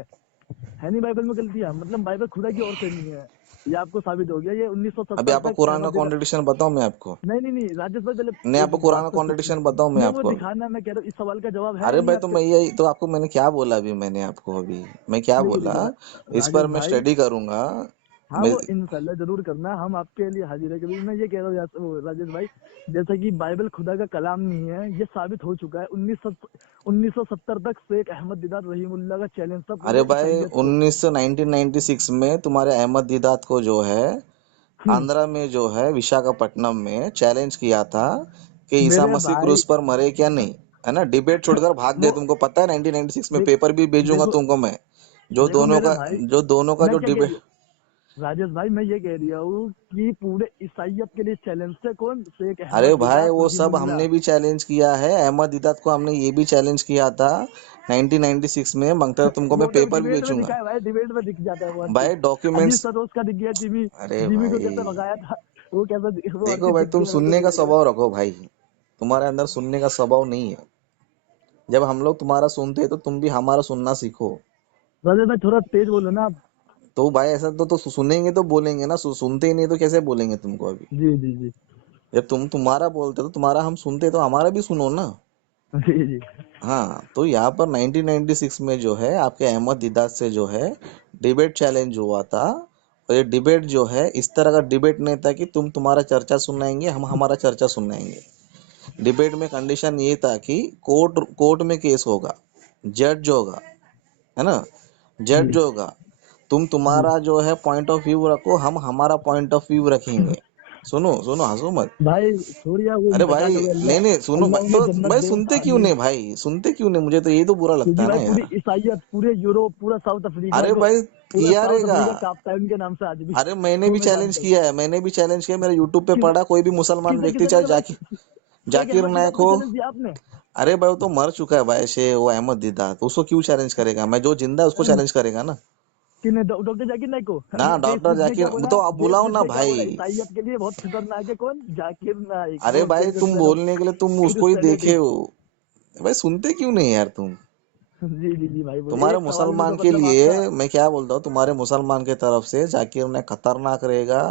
नहीं बाइबल में गलतियां, मतलब बाइबल खुदा की ओर से नहीं है, ये आपको साबित हो गया। ये अभी 1970 आपको तक कुरान का अहमदीदा। कॉन्ट्रडिक्शन बताऊं मैं आपको? नहीं नहीं नहीं राजेश भाई, नहीं, पहले आपको एक कुरान बात का तो सुनिए। कॉन्ट्रडिक्शन बताऊं मैं नहीं वो आपको अभी? दिखाना, मैं कह रहा हूँ इस सवाल का जवाब है अरे नहीं भाई तो आपके। मैं यही तो आपको मैंने क्या बोला अभी, मैंने आपको अभी मैं क्या देखिए बोला? देखिए इस पर राजेश मैं भाई, स्टडी करूंगा। हाँ मैं वो इंशाल्लाह जरूर करना, हम आपके लिए हाजिर है कभी। मैं ये कह रहा हूँ राजेश भाई, जैसा कि बाइबल खुदा का कलाम नहीं है, ये साबित हो चुका है। 1970 तक शेख अहमद दीदार रहीमुल्लाह का चैलेंज था अरे पूरे भाई ईसाइयत को। 1996 में तुम्हारे अहमद दीदात को जो है हम्म, आंध्रा में जो है विशाखापट्टनम में चैलेंज किया था कि ईसा मेरे मसीह भाई क्रूस पर मरे क्या नहीं, है ना? डिबेट छोड़कर भाग गए, वो तुमको पता है 1996 में देख पेपर भी भेजूंगा देखो तुमको मैं। देखो मेरे भाई, जो दोनों का मैं जो क्या कह डिबेट। रही हूँ राजेश भाई, मैं ये कह रही हूँ कि पूरे ईसाइयत के लिए चैलेंज थे कौन, शेख अरे अहमद भाई दिदात वो सब रहीमुल्लाह। हमने भी चैलेंज किया है, अहमद दीदात को हमने ये भी चैलेंज किया था 1996 में। मंगता तुमको मैं वो तो पेपर भी डिबेट में भेजूंगा दिखा है भाई, डिबेट में दिख जाता है वो हर चीज। भाई, अजीज डॉक्यूमेंट्स। सरोज का दिख गया, जिमी अरे जिमी को कैसे भाई भगाया था, वो कैसा वो हर देखो चीज भाई, दिख तुम गया, वो तो सुनने का मुझे पता है। स्वभाव रखो भाई, तुम्हारे अंदर सुनने का स्वभाव नहीं है। जब हम लोग तुम्हारा सुनते हैं तो तुम भी हमारा सुनना सीखो। राजेश भाई थोड़ा तेज बोलो ना आप। तो भाई ऐसा तो सुनेंगे तो बोलेंगे ना, सुनते ही नहीं तो कैसे बोलेंगे तुमको अभी? जी जी जी जब तुम तुम्हारा बोलते तो तुम्हारा हम सुनते, तो हमारा भी सुनो ना। जी जी हाँ तो यहाँ पर 1996 में जो है आपके अहमद दीदात से जो है डिबेट चैलेंज हुआ था। और ये डिबेट जो है इस तरह का डिबेट नहीं था कि तुम तुम्हारा चर्चा सुनाएंगे, हम हमारा चर्चा सुनाएंगे। डिबेट में कंडीशन ये था कि कोर्ट कोर्ट में केस होगा, जज जो होगा, है ना, जज जी जो होगा, तुम जी तुम्हारा जो है पॉइंट ऑफ व्यू रखो, हम हमारा पॉइंट ऑफ व्यू रखेंगे। सुनो सुनो, हंसो मत। भाई छोड़िए वो अरे इंतकाल भाई हो गया, नहीं नहीं, अल्लाह सुनो अल्लाह भाई, उन्हें तो जन्नत भाई दे, सुनते क्यों आमीन। नहीं भाई, सुनते क्यों नहीं? मुझे तो यही तो बुरा लगता क्योंकि है भाई ना पूरी यार। ईसाइयत, पूरे यूरोप, पूरा साउथ अफ्रीका अरे को, भाई पूरा किया साउथ रहेगा। अफ्रीका कांपता है उनके नाम से आज भी। अरे मैंने भी वो मैं चैलेंज जानता हूँ। किया है, मैंने भी चैलेंज किया, मेरा यूट्यूब पे किस पड़ा, कोई भी मुसलमान किसे व्यक्ति किसे चाहे मैंने भाई, शेख जाकिर अहमद नायक दिदात को हो। चैलेंज दिया आपने? अरे भाई वो तो मर चुका है भाई, से वो अहमद दीदात, उसको क्यों चैलेंज करेगा? मैं जो जिंदा है उसको चैलेंज करेगा ना। किन्हें, डॉक्टर जाकिर नाइक को? ना डॉक्टर फेसबुक ने क्या जाकिर बोला, तो आप बुलाओ फेसबुक ना ने क्या बोला, भाई। ईसाइयत के लिए बहुत खतरनाक है कौन, जाकिर नाइक, अरे वो भाई तुम चेंजर ऑफ बोलने के लिए तुम उसको ही देखे क्रिश्चियनिटी। हो। भाई सुनते क्यों नहीं यार तुम? जी जी जी भाई बोले, तुम्हारे एक सवाल में तो मुसलमान के मतलब लिए आपका। मैं क्या बोलता हूँ, तुम्हारे मुसलमान के तरफ से जाकिर नायक खतरनाक रहेगा,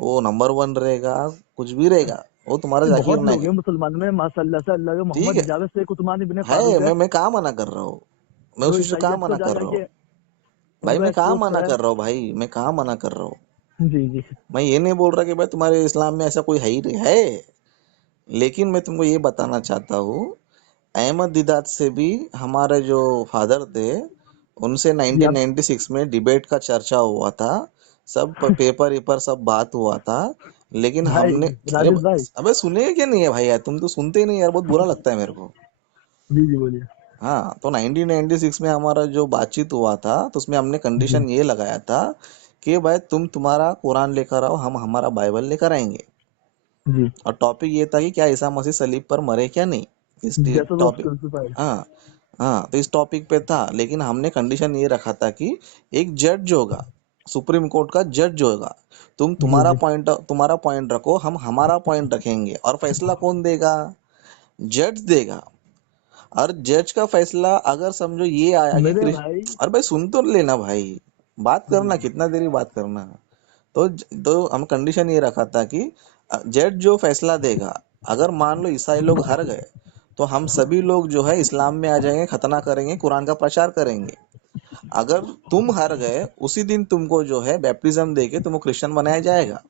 वो नंबर वन रहेगा, कुछ भी रहेगा, वो तुम्हारा जाकिर बहुत नायक लोग है। हैं मुसलमान में माशाल्लाह से, अल्लाह के, ठीक मोहम्मद है, जावेद शेख उस्मान इब्ने है फारूक है, मैं कहाँ मना कर रहा हूँ, मैं उस जो चीज से कहाँ ईसाइयत को मना जा कर रहा हूँ? जाके भाई उनको मैं कहाँ एक्सपोज मना करा है। कर रहा हूँ भाई, मैं कहाँ मना कर रहा हूँ? जी जी मैं ये नहीं बोल रहा कि भाई तुम्हारे इस्लाम में ऐसा कोई है ही नहीं है, लेकिन मैं तुमको ये बताना चाहता हूँ, अहमद दीदात से भी हमारे जो फादर थे, उनसे जी आप 1996 में डिबेट का चर्चा हुआ था, सब पेपर वेपर सब बात हुआ था, लेकिन भाई, हमने। अरे राजेश भाई। अबे सुने क्या नहीं है भाई यार, तुम तो सुनते ही नहीं यार, बहुत बुरा लगता है मेरे को। जी जी बोलिए। हाँ तो 1996 में हमारा जो बातचीत हुआ था तो उसमें हमने जी कंडीशन ये लगाया था कि भाई तुम तुम्हारा कुरान लेकर आओ, हम हमारा बाइबल लेकर आएंगे। जी, और टॉपिक ये था कि क्या ईसा मसीह सलीब पर मरे क्या नहीं, इस जैसा ऑफ टॉपिक। क्रूसिफाइड। हाँ हाँ, तो इस टॉपिक पे था, लेकिन हमने कंडीशन ये रखा था कि एक जज जो होगा, सुप्रीम कोर्ट का जज जो होगा, जी जी तुम्हारा पॉइंट रखो, हम हमारा पॉइंट रखेंगे, और फैसला कौन देगा? जज देगा। और जज का फैसला अगर समझो ये आया कि मेरे भाई। अरे भाई सुन तो लेना भाई, बात जी करना, कितना देरी बात करना। तो हम कंडीशन ये रखा था कि जज जो फैसला देगा, अगर मान लो ईसाई लोग हार गए, तो हम सभी लोग जो है इस्लाम में आ जाएंगे, खतना करेंगे, कुरान का प्रचार करेंगे। अगर तुम हार गए, उसी दिन तुमको जो है बैप्टिज्म देके तुमको क्रिश्चियन बनाया जाएगा।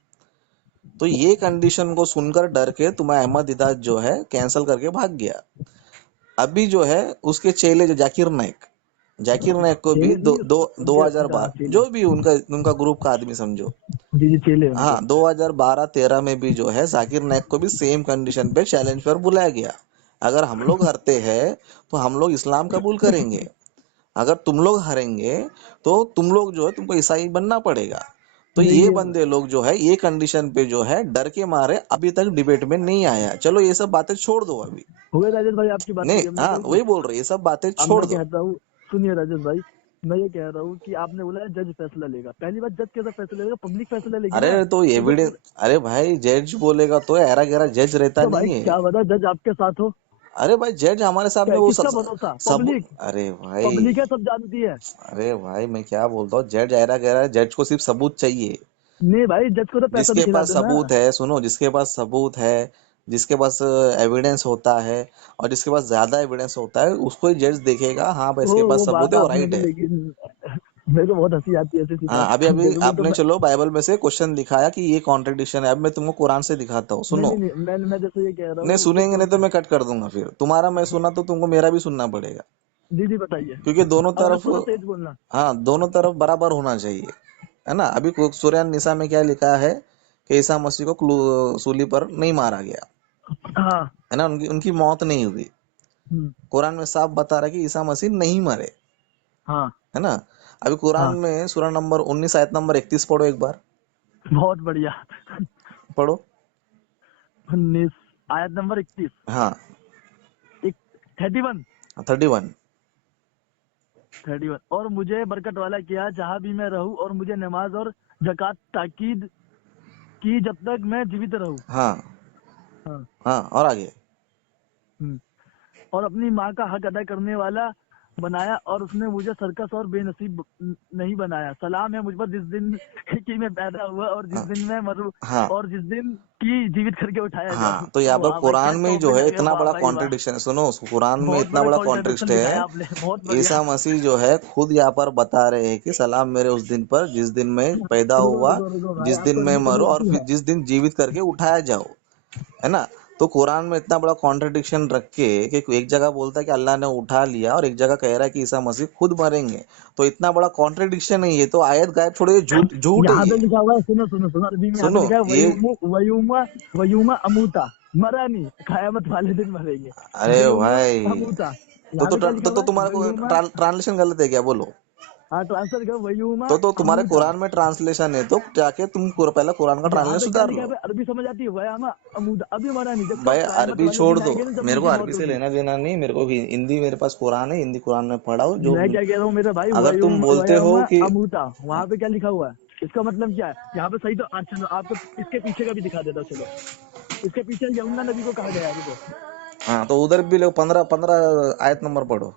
तो ये कंडीशन को सुनकर डर के तुम्हारा अहमद दिदात जो है कैंसिल करके भाग गया। अभी जो है उसके चेले जो जाकिर नायक को भी चेले दो नहीं, दो उनके अच्छा, हाँ, 2012, चेले। जो भी उनका उनका ग्रुप का आदमी समझो। जी जी चेले उनके। हाँ 2012-13 में भी जो है जाकिर नायक को भी सेम कंडीशन पे चैलेंज पर बुलाया गया। अगर हम लोग हारते हैं तो हम लोग इस्लाम कबूल करेंगे, अगर तुम लोग हारेंगे तो तुम लोग जो है तुमको ईसाई बनना पड़ेगा। तो नहीं ये ये बंदे लोग जो है ये कंडीशन पे जो है डर के मारे अभी तक डिबेट में नहीं आया। चलो ये सब बातें छोड़ दो अभी, हो गए राजेश भाई, आपकी बात नहीं सही है, मैं हाँ वही वही बोल रहे, ये सब बातें अब छोड़ मैं दो। कहता हूँ, सुनिए राजेश भाई, मैं ये कह रहा हूँ कि आपने बोला है जज फैसला लेगा। पहली बात, जज कैसा फैसला लेगा? पब्लिक फैसला लेगी अरे ना। तो एविडेंस, अरे भाई जज बोलेगा तो ऐरा गैरा जज रहता तो भाई नहीं है। क्या बता, जज आपके साथ हो? अरे भाई जज हमारे सामने वो किसका भरोसा? सब, पब्लिक, अरे भाई, पब्लिक है, सब जानती है। अरे भाई मैं क्या बोलता हूँ, जज ऐरा गैरा, जज को सिर्फ सबूत चाहिए। नहीं भाई, जज को तो पैसा भी जिसके खिला पास देना। सबूत है, सुनो, जिसके पास सबूत है, जिसके पास एविडेंस होता है और जिसके पास ज्यादा एविडेंस होता है उसको ही जज देखेगा, हाँ भाई इसके वो पास सबूत बात है, वो आपने राइट तो, है। लेकिन मेरे को बहुत हंसी आती है ऐसी सी हाँ बात अभी अभी देखो तो आपने चलो बाइबल में से क्वेश्चन दिखाया कि ये कॉन्ट्रडिक्शन है, अब मैं तुमको कुरान से दिखाता हूँ, नहीं सुनो। नहीं नहीं, मैं जैसे ये कह रहा नहीं हूँ सुनेंगे देखो। नहीं तो मैं कट कर दूंगा, फिर तुम्हारा मैं सुना तो तुमको मेरा भी सुनना पड़ेगा, दीदी बताइए, क्योंकि दोनों और तरफ, थोड़ा तेज बोलना। हाँ दोनों तरफ बराबर होना चाहिए, है ना। अभी सूर्य निसा में क्या लिखा है कि ईसा मसीह को सूली पर नहीं मारा गया, हाँ। है ना, उनकी उनकी मौत नहीं हुई। हम्म, कुरान में साफ बता रहा है कि ईसा मसीह नहीं मरे, हाँ है ना। अभी कुरान हाँ, में सूरा नंबर 19 आयत नंबर 31 पढ़ो एक बार, बहुत बढ़िया। पढ़ो। 19 आयत नंबर 31, हाँ 31, 31। 31। और मुझे बरकत वाला किया जहाँ भी मैं रहूं, और मुझे नमाज और जक़ात ताकीद की जब तक मैं जीवित रहूं। हाँ हाँ। हाँ और आगे। हम्म। और अपनी माँ का हक अदा करने वाला बनाया, और उसने मुझे सरकस और बेनसीब नहीं बनाया। सलाम है मुझ पर जिस दिन की मैं पैदा हुआ, और जिस हाँ दिन मैं मरूं, हाँ और जिस दिन की जीवित करके उठाया जाऊं। हाँ, तो यहाँ पर वाह भाई, क्या कुरान में ही जो टॉपिक है आ गया, इतना वाह बड़ा भाई वाह। कॉन्ट्रडिक्शन है, सुनो कुरान में बहुत इतना बड़ा बड़ा कॉन्ट्रडिक्ट कॉन्ट्रडिक्शन दिखाया है। आपने, बहुत बढ़िया। ईसा मसीह जो है खुद यहाँ पर बता रहे हैं कि सलाम मेरे उस दिन पर जिस दिन मैं पैदा रुको हुआ, रुको रुको भाई, जिस दिन आपको मैं मरूं और रियलिटी फिर है। जिस दिन जीवित करके उठाया जाऊं, है ना। तो कुरान में इतना बड़ा कॉन्ट्रडिक्शन रख के कि एक जगह बोलता है कि अल्लाह ने उठा लिया और एक जगह कह रहा है कि ईसा मसीह खुद मरेंगे, तो इतना बड़ा कॉन्ट्रडिक्शन है ये, तो आयत गायब छोड़िए, झूठ झूठ है यहाँ पे ये। लिखा हुआ है, सुनो सुनो सुनो, अरबी में यहाँ पे सुनो लिखा है ये, वयूमा वयूमा अमूता। मरा नहीं, कयामत वाले दिन मरेंगे। अरे वयूमा भाई, अमूता। यहाँ पे क्या लिखा तो हुआ है? तुम्हारा वयूमा। ट्रांसलेशन गलत है क्या, बोलो। हाँ, तो आंसर लिखा है वयूमा तो तुम्हारे अमूता। कुरान में ट्रांसलेशन है तो जाके तुम पहले कुरान का यहाँ ट्रांसलेशन पे क्या सुधार लिखा है लो। भाई? अरबी समझ आती है? वयामा अमूता। अभी मरा नहीं, जब भाई कब कयामत अरबी वाले छोड़ दिन दो, आएंगे ना, जब मेरे को उनकी अरबी मौत से होगी। लेना देना नहीं, मेरे को हिंदी, मेरे पास कुरान है, हिंदी कुरान में पढ़ाओ जो। मैं क्या कह रहा हूँ मेरे भाई, अगर तुम बोलते हो वयोमा कि, अमूता, वहाँ पे क्या लिखा हुआ है? इसका मतलब क्या है यहाँ पे? सही तो चलो, आपको इसके पीछे का भी दिखा देता हूँ, चलो। इसके पीछे यमुना नबी को कहा गया है, रुको। हाँ तो उधर भी लोग 15 आयत नंबर पढ़ो।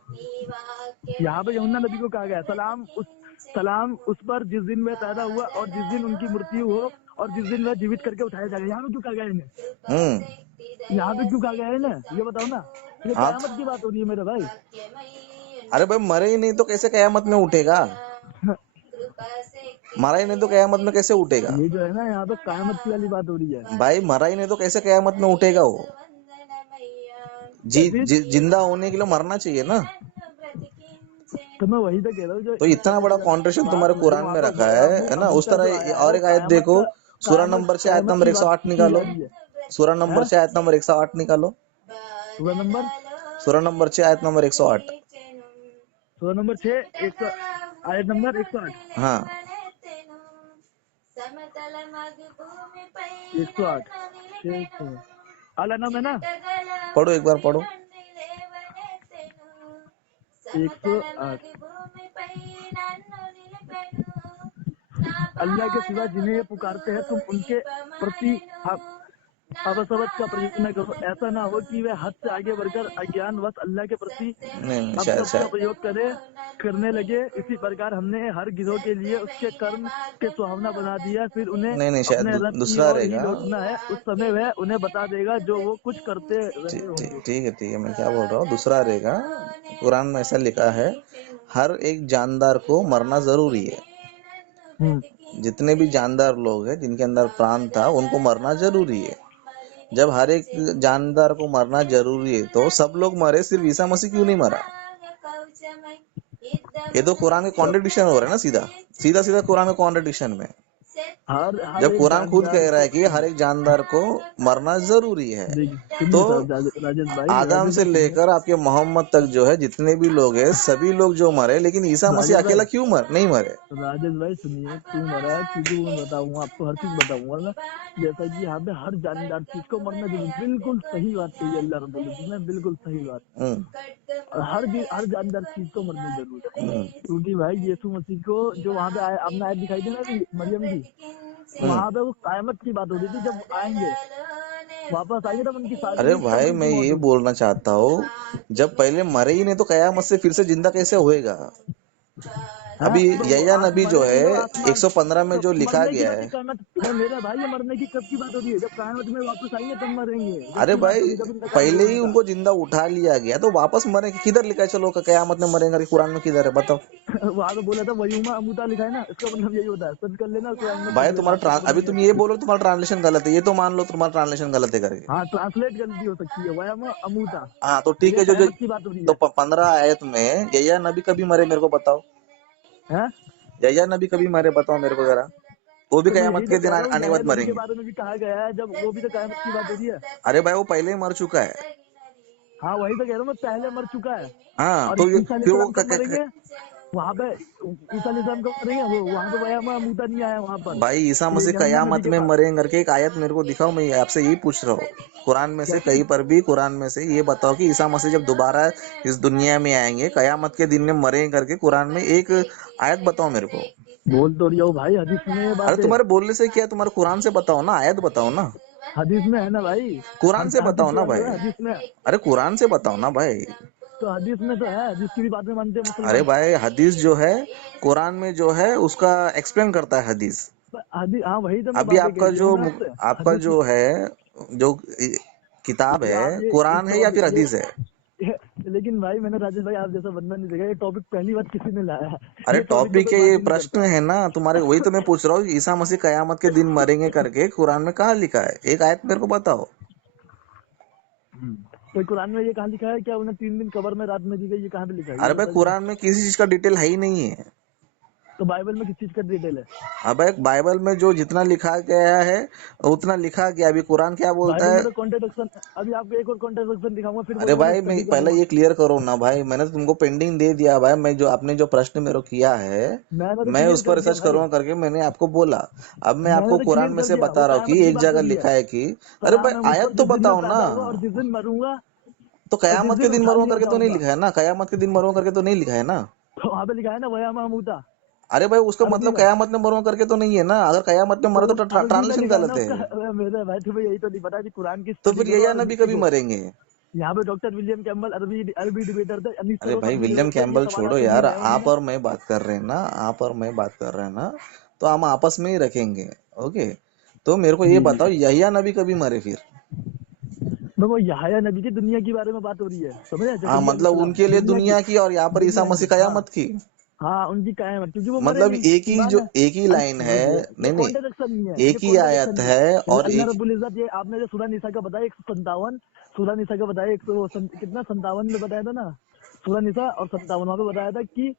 यहाँ पे यमुना नबी को कहा गया है, सलाम उस पर जिस दिन वह पैदा हुआ, और जिस दिन उनकी मृत्यु हो, और जिस दिन वह जीवित करके उठाया जाएगा। यहाँ पे क्यों कहा गया है इन्हें? यहाँ पे क्यों कहा गया है इन्हें, ये बताओ ना। ये हाँ कयामत की बात हो रही है मेरे भाई। अरे भाई मरे ही नहीं तो कैसे कयामत में उठेगा, मरा ही नहीं तो कयामत में कैसे उठेगा। ये जो है ना, यहाँ पे कयामत की वाली बात हो रही है। भाई मरा ही नहीं तो कैसे कयामत में उठेगा वो, फिर जिंदा होने के लिए मरना चाहिए ना। तो मैं वही तो कह रहा हूँ, जो तो इतना बड़ा कॉन्ट्रडिक्शन तुम्हारे जो कुरान वहाँ में पर रखा है ना। उस अमूता जो तरह आया है, और वो एक आयत देखो, सूरा नंबर 6 आयत कयामत नंबर की बात 108 की जा निकालो। रही है। सूरा नंबर 6 आयत नंबर 108 निकालो। सूरा नंबर सूरा नंबर 6 आयत नंबर 108। सूरा नंबर 6, 100, आयत नंबर 108। हाँ 108, 600। अला नाम है ना? पढ़ो एक बार पढ़ो। 108। अल्लाह के सिवा जिन्हें ये पुकारते हैं, तुम उनके प्रति अवसवत का प्रयोग न करो। ऐसा ना हो कि वे हद से आगे बढ़कर अज्ञानवश अल्लाह के प्रति नहीं शायद अपशब्द का शायद प्रयोग करने लगे। इसी प्रकार हमने हर गिरोह के लिए उसके कर्म के सुहावना बना दिया। फिर उन्हें नहीं शायद अपने रब की दूसरा ओर ही रहेगा। लौटना है। उस समय वह उन्हें बता देगा जो वो कुछ करते रहे होंगे। ठीक है, मैं क्या बोल रहा हूँ, दूसरा रहेगा। कुरान में ऐसा लिखा है, हर एक जानदार को मरना जरूरी है। जितने भी जानदार लोग हैं जिनके अंदर प्राण था उनको मरना जरूरी है। जब हर एक जानदार को मरना जरूरी है तो सब लोग मरे, सिर्फ ईसा मसीह क्यों नहीं मरा। ये तो कुरान के कॉन्ट्रडिक्शन हो रहा है ना, सीधा सीधा सीधा कुरान के कॉन्ट्रडिक्शन में। हर जब एक कुरान खुद जानदार कह रहा को। है कि हर एक जानदार को मरना जरूरी है, देखिए तो सुनिए साहब, आदम राजेश से भाई सुनिए। लेकर आपके मोहम्मद तक जो है जितने भी लोग हैं सभी लोग जो मरे, लेकिन ईसा मसीह राजेश अकेला भाई क्यों नहीं मरे? राजेश भाई सुनिए, क्यों मरा, क्योंकि वो मैं बताऊंगा आपको, हर चीज बताऊंगा ना। जैसा कि यहाँ पे हर जानदार चीज को मरना जरूरी, बिल्कुल सही बात कही है अल्लाह रब्बुल इज्जत ने, बिल्कुल सही बात। हम्म, और हर जानदार चीज को मरना जरूरी है, हम्म, क्योंकि भाई यीशु मसीह को जो वहाँ पे आया, आपने आयत दिखाई दी ना अभी मरियम की, हम्म। वहाँ पे वो कायमत की बात हो रही थी, जब आएंगे वापस आएंगे तब उनकी शादी अरे होगी, तब भाई, उनकी मैं मौत ये होगी। बोलना चाहता हूँ, जब पहले मरे ही नहीं तो कयामत से फिर से जिंदा कैसे होएगा? है अभी तो यहया नबी जो मरने है की जब आसमान, 115 में तो जो लिखा मरने की गया बात है। है कायमत, अरे मेरा भाई ये मरने की कब की बात हो रही है, जब कायमत में वापस आएंगे तब मरेंगे, जब अरे की बात हो भाई, रही है, जब इंतकाल पहले होगा ही उनका। उनको जिंदा उठा लिया गया तो वापस मरे? किधर लिखा है चलो कयामत में मरेंगे? कुरान में किधर है बताओ? वहां पे बोला था वयूमा अमूता लिखा है ना, इसका मतलब यही होता है, सर्च कर लेना कुरान में, भाई पढ़ लेना, तुम्हारा आपको अभी प्रॉब्लम नहीं तुम ये आती। बोलो तुम्हारा ट्रांसलेशन गलत है, ये तो मान लो तुम्हारा ट्रांसलेशन गलत है करके। हाँ ट्रांसलेट गलती हो सकती है, वयामा अमूता, हाँ तो और ठीक ये है, जो कयामत की बात हो रही तो है। 15 आयत में यहया नबी कभी मरे मेरे को बताओ? हैं? यहया नबी कभी मरे बताओ मेरे को जरा। वो भी तो मैं कयामत यही तो के दिन कह रहा हूँ, आने के यह बाद नबी के मरेंगे। बारे में भी कहा गया है, जब वो भी तो कयामत की बात हो रही है। अरे भाई, वो पहले ही मर चुका है। हाँ वही तो कह रहा हूँ मैं, पहले मर चुका है। हाँ और तो ईसा फिर वो अलैहिस्सलाम कब मरेंगे? वहां पे ईसा अलैहिस्सलाम कब मरेंगे, वो वहां पे वयामा अमूता नहीं आया वहां पर, भाई ईसा ये मसीह यमुना नदी कयामत के में पास। मरेंगे करके एक आयत मेरे को दिखाओ, मैं आपसे यही पूछ रहा हूँ। कुरान में से कैसी? कहीं पर भी, कुरान में से ये बताओ कि ईसा मसीह जब दोबारा इस दुनिया में आएंगे कयामत के दिन में मरेंगे करके कुरान में एक आयत बताओ मेरे को। बोल तो रही हो भाई, हदीस में ये अरे बात है। तुम्हारे बोलने से क्या है, तुम्हारे कुरान से बताओ ना, आयत बताओ ना। हदीस में है ना भाई, कुरान से हदीस बताओ के ना बारे में भाई। हदीस में। अरे कुरान से बताओ ना भाई। तो हदीस में तो है, हदीस की भी बात में मानते हैं अरे मुसलमान। भाई, हदीस जो है कुरान में जो है उसका एक्सप्लेन करता है हदीस। हदीस, हाँ वही तो मैं अभी बातें कह रही हूँ मैं आपसे। आपका हदीस जो है, जो किताब ये आप है, ये एक कुरान है तो या अब फिर हदीस है? लेकिन भाई मैंने राजेश भाई आप जैसा बंदा नहीं देखा, ये टॉपिक पहली बार किसी ने लाया है। अरे ये टॉपिक पे टॉपिक कोई है, बात ये ही नहीं प्रश्न करता। है ना तुम्हारे, वही तो मैं पूछ रहा हूँ। ईसा मसीह कयामत के दिन मरेंगे करके कुरान में कहाँ लिखा है? एक आयत मेरे को बताओ। तो कुरान में ये कहाँ लिखा है, क्या उन्हें 3 दिन कब्र में रात में दी गई, ये कहाँ पे लिखा है, ये अरे भाई, बताइए। कुरान में किसी चीज का डिटेल है ही नहीं है। तो बाइबल में किस चीज का डिटेल है? अब एक बाइबल में जो जितना लिखा गया है उतना लिखा गया। अभी कुरान क्या बोलता बाइबल है? में तो कॉन्ट्रडिक्शन, अभी आपको एक और कॉन्ट्रडिक्शन दिखाऊंगा, फिर अरे बोलोगे मैं भाई, मैं स्टडी पहले करूंगा। ये क्लियर करो ना भाई, मैंने तो तुमको पेंडिंग दे दिया भाई। मैं जो आपने जो प्रश्न मेरे को किया है, मैंने तो मैं क्लियर उस पर कर दिया रिसर्च भाई, करूंगा करके मैंने आपको बोला। अब मैं मैंने आपको तो कुरान क्लियर में कर से दिया, वो बता रहा हूँ कयामत कि की एक बात हो जगह रही है। लिखा है कि, अरे सलाम है भाई मुझ पर आयत तो जिस दिन मैं बताओ ना। पैदा हुआ और जिस दिन मरूंगा तो और जिस कयामत के दिन दिन उठा मरूंगा लिया करके तो नहीं जाऊंगा। लिखा है ना, कयामत के दिन मरूंगा करके तो नहीं लिखा है ना। तो वहां पे लिखा है ना वया महमूदा, अरे भाई, उसका अरबी मतलब में। कयामत में मरूंगा करके तो नहीं है ना। अगर कयामत में तो मरे वो तो अरबी में ट्रांसलेशन लिखा है ना गलत है। उसका। मेरे भाई तुम्हें यही तो नहीं पता कि कुरान की तो स्टडी फिर करो, यही अरबी नबी कभी सीखो। मरेंगे? यहाँ पे डॉक्टर विलियम कैम्बल अरबी अरबी डिबेटर थे, अनीस अरे सर भाई, सब वीडियो विलियम देखते हैं, ये कैम्बल छोड़ो सवालात यार, लिए हैं आप उन्होंने। और मैं बात कर रहे हैं ना, आप और मैं बात कर रहे हैं ना, तो हम आपस में ही रखेंगे। ओके, तो मेरे को ये जी जी। बताओ, यहिया नबी कभी मरे फिर? मैं वो यहाया नबी की दुनिया के बारे में बात हो रही है, समझे, हाँ जकरिया मतलब अलैहिस्सलाम उनके लिए दुनिया की। दुनिया की, और यहाँ पर ईसा दुनिया मसीह की, हाँ। कयामत की। हाँ उनकी कायम, क्योंकि वो मरे मतलब नहीं, ईमान है। एक ही लाइन है। ये नहीं नहीं, कॉन्ट्रडिक्शन नहीं है, ये एक ही कॉन्ट्रडिक्शन आयत नहीं है है। और अल्लाह एक। रब्बुल इज्जत, ये आपने जो सूरह निसा का बताया 157, सूरह निसा का बताया कितना 57 में बताया था ना, सूरह निसा और 57 वहां पे बताया था कि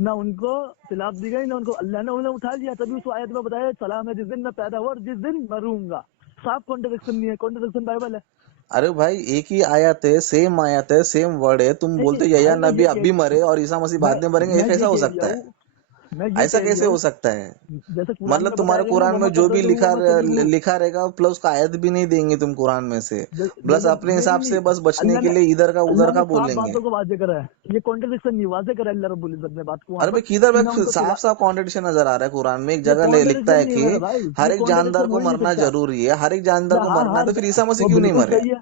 ना उनको खिलाफ दी गई, ना उनको, अल्लाह ने उन्हें उठा लिया, तभी उस आयत में बताया सलाम है जिस दिन मैं पैदा हुआ और जिस दिन मरूंगा। साफ कॉन्ट्रडिक्शन नहीं है, कॉन्ट्रडिक्शन बाइबल है। अरे भाई, एक ही आयत है, सेम आयत है, सेम वर्ड है, तुम नहीं बोलते हो यहिया भाई मैं नबी ये अब कह भी रही मरे और ईसा मसीह मैं बाद में मरेंगे? ये मैं ये कैसा हो कह रही सकता है? हूँ मैं ये ऐसा कह रही कैसे हो हूँ, सकता है? जैसे कुरान मतलब में बताया तुम्हारे गया ना, कुरान में वमा जो भी कतलू वमा सलूबू। लिखा रहेगा प्लस उसका आयत भी नहीं देंगे तुम कुरान में से, बस जैसे अपने नहीं हिसाब नहीं, से बस बचने अल्लाह के ने लिए इधर का उधर अल्लाह का ने साफ बोलेंगे। बातों को वाजे करा है, ये कॉन्ट्रडिक्शन नहीं, वाजे करा है अल्लाह रब्बुल इज्जत ने बात को वहाँ अरे भाई, पर, किधर कि ना भाई उनको साफ साफ कॉन्ट्रडिक्शन नजर आ रहा है कुरान में। एक ये जगह लिखता कॉन्ट्रडिक्शन है नहीं है कि मेरे भाई, हर ये एक जानदार कॉन्ट्रडिक्शन को हो ही नहीं मरना सकता। जरूरी है, हर एक जानदार को हाँ मरना है, हर तो फिर ईसा मसीह वो क्यों नहीं बिल्कुल मरे? सही है।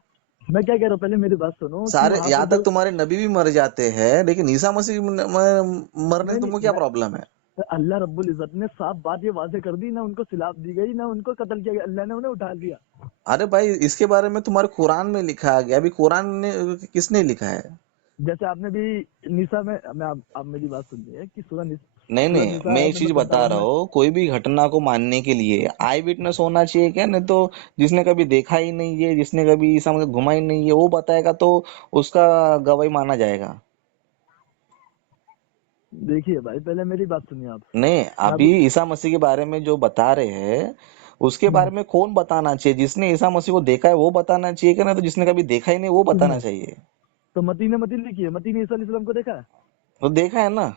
मैं क्या कह रहा हूँ, पहले मेरी बात सुनो कि सारे वहाँ पर यहाँ तक जो, तुम्हारे नबी भी मर जाते हैं, लेकिन ईसा मसीह मरने से नहीं नहीं, तुमको क्या मैं प्रॉब्लम है? अल्लाह रब्बुल इज्जत ने साफ बात ये वाजे कर दी, ना उनको खिलाफ दी गई, ना उनको कत्ल किया गया, अल्लाह ने उन्हें उठा लिया। अरे भाई, इसके बारे में तुम्हारे कुरान में लिखा गया। अभी कुरान ने किसने लिखा है? जैसे आपने भी निसा में, मैं आप मेरी बात सुनिए कि नहीं सूरह नहीं, निसा मैं है एक चीज नंबर बता 57 रहा में। हूँ, कोई भी घटना को मानने के लिए आई विटनेस होना चाहिए क्या? नहीं तो जिसने कभी देखा ही नहीं है, जिसने कभी ईसा मसीह घुमा ही नहीं है, वो बताएगा तो उसका गवाही माना जाएगा। देखिए भाई, पहले मेरी बात सुनिए आप। नहीं, मैं अभी आपको ईसा मसीह के बारे में जो बता रहे हैं उसके बारे में कौन बताना चाहिए? जिसने ईसा मसीह को देखा है वो बताना चाहिए कि नहीं, तो जिसने कभी देखा ही नहीं वो बताना सुनिए, चाहिए? तो मती ने मती लिखी है, मती ने ईसा अलैहिस्सलाम को देखा है? तो देखा है ना।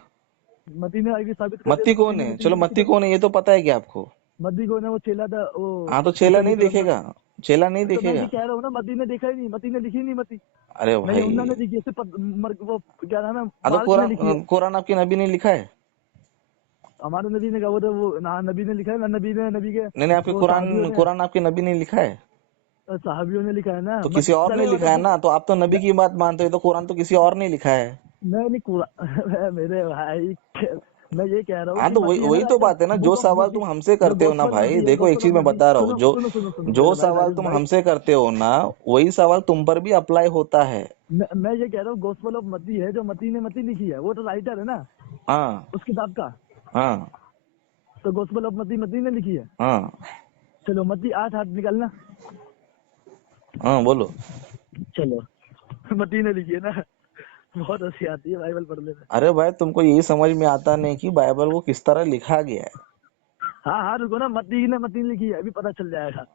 मती ने आगे साबित कर दिया, मत्ती तो मती कौन ने है? मती चलो नहीं लिखी मत्ती तो? कौन है ये तो पता है क्या आपको? मती कौन है? वो चेला था वो, हाँ तो चेला ईसा नहीं अलैहिस्सलाम का। देखेगा, चेला नहीं तो मैं देखेगा। ये कह रहा हूँ ना, मती ने देखा ही नहीं, मती ने लिखी नहीं मती। अरे मैं यूहन्ना भाई, ने लिखी है, सिर्फ वो क्या नाम है, हाँ तो मार्क ने लिखी है। कुरान कुरान आपके नबी ने लिखा है? हमारे नबी ने कहा, वो तो वो ना नबी ने लिखा है ना, नबी ने, नबी के नहीं नहीं, आपके वो साहबियों कुरान ने, कुरान आपके नबी ने लिखा है? साहबियों ने लिखा है ना। तो मत किसी और ने चलेगा, लिखा है मतलब ना, तो आप तो नबी की बात मानते हो, तो कुरान तो किसी और ने लिखा है। नहीं मेरे भाई, मैं ये कह रहा हूँ हाँ कि तो वही मती है ना वही तो राइटर, बात है ना, बुक जो ऑफ सवाल बुक, तुम हमसे जो करते हो ना गॉस्पल भाई, मती है, देखो एक गॉस्पल चीज ऑफ मैं मती। बता रहा हूँ, सुनो जो सुनो सुनो सुनो जो मेरे भाई सवाल राजेश तुम भाई। हमसे करते हो ना वही सवाल तुम पर भी अप्लाई होता है। मैं ये कह रहा हूँ, गॉस्पल ऑफ मती है, जो मती ने मती लिखी है, वो तो राइटर है ना हाँ उस किताब का। हाँ तो गॉस्पल ऑफ मती मती ने लिखी है। हाँ चलो मती 8:8 निकालना। हाँ बोलो। चलो मती ने लिखी है ना। बहुत हंसी आती है बाइबल पढ़ने में। अरे भाई, तुमको यही समझ में आता नहीं कि बाइबल को किस तरह लिखा गया है। हाँ हाँ, रुको ना, मती ने मती लिखी है, अभी पता चल जाएगा।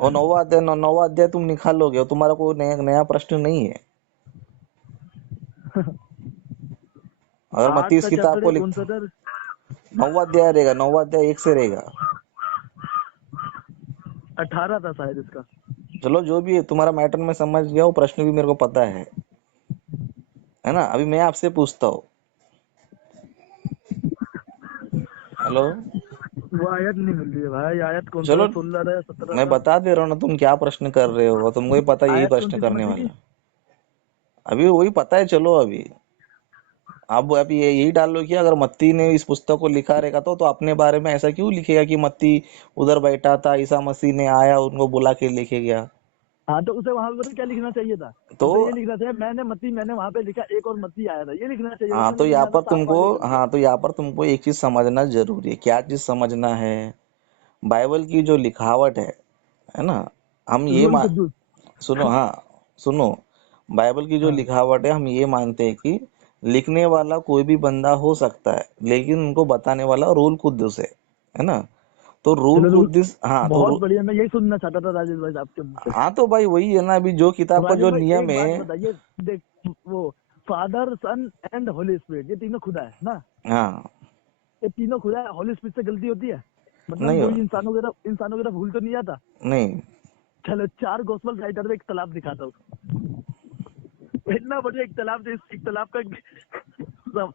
और नौवा अध्याय तुम निकालोगे और तुम्हारा कोई नया नया प्रश्न नहीं है। अगर मत्ती 8 इस का किताब चैप्टर को है, कौन लिखता, सा था? नौवा अध्याय रहेगा, नौवा अध्याय 1 से रहेगा। 18 था शायद इसका। चलो जो भी है, तुम्हारा मैटर में समझ गया, वो प्रश्न भी मेरे को पता है ना। अभी मैं आपसे पूछता हूँ। हेलो। वो आयत नहीं मिल रही है भाई, आयत कौन सा चलो था, 16 था या 17 मैं था? बता दे रहा हूँ ना, तुम क्या प्रश्न कर रहे हो, तुमको ही पता है यही आयत कौन प्रश्न सी थी करने मती वाला की? है। अभी वही पता है, चलो अभी आप अभी यही डालो कि अगर मत्ती ने इस पुस्तक को लिखा रहेगा तो अपने बारे में ऐसा क्यों लिखेगा कि मत्ती उधर बैठा था, ईसा मसीह ने आया उनको बुला के लेके गया। हाँ, तो उसे वहां पर क्या लिखना चाहिए था? तो उसे ये लिखना चाहिए, मैंने वहां पे लिखा एक और मत्ती आया था, ये लिखना चाहिए, हाँ उसने तो लेकिन यहाँ यहाँ पे पर साफ तुमको आगे कर दिया। हाँ तो यहाँ पर तुमको एक चीज समझना जरूरी है। क्या चीज समझना है? बाइबल की जो लिखावट है ना, हम ये रूल कुद्दूस। सुनो, हाँ सुनो, बाइबल की जो हाँ, लिखावट है हम ये मानते हैं कि लिखने वाला कोई भी बंदा हो सकता है, लेकिन उनको बताने वाला रूल कुद्दूस है ना। तो रूल चलो रूल, कुद्दूस, हाँ तो बहुत बढ़िया, मैं यही सुनना चाहता था राजेश भाई आपके मुंह से। हाँ तो भाई वही है ना, अभी जो तो किताब का राजेश जो भाई नियम एक बात है। बताइए, देख, वो Father Son and Holy Spirit, ये तीनों खुदा है ना? हाँ ये तीनों खुदा है, होली स्पिरिट से गलती होती है? मतलब नहीं वही इंसानों की तरफ भूल तो नहीं आता? नहीं चलो 4 गॉस्पल राइटर में एक तालाब दिखाता हूँ। इतना बढ़िया एक तालाब, एक तालाब का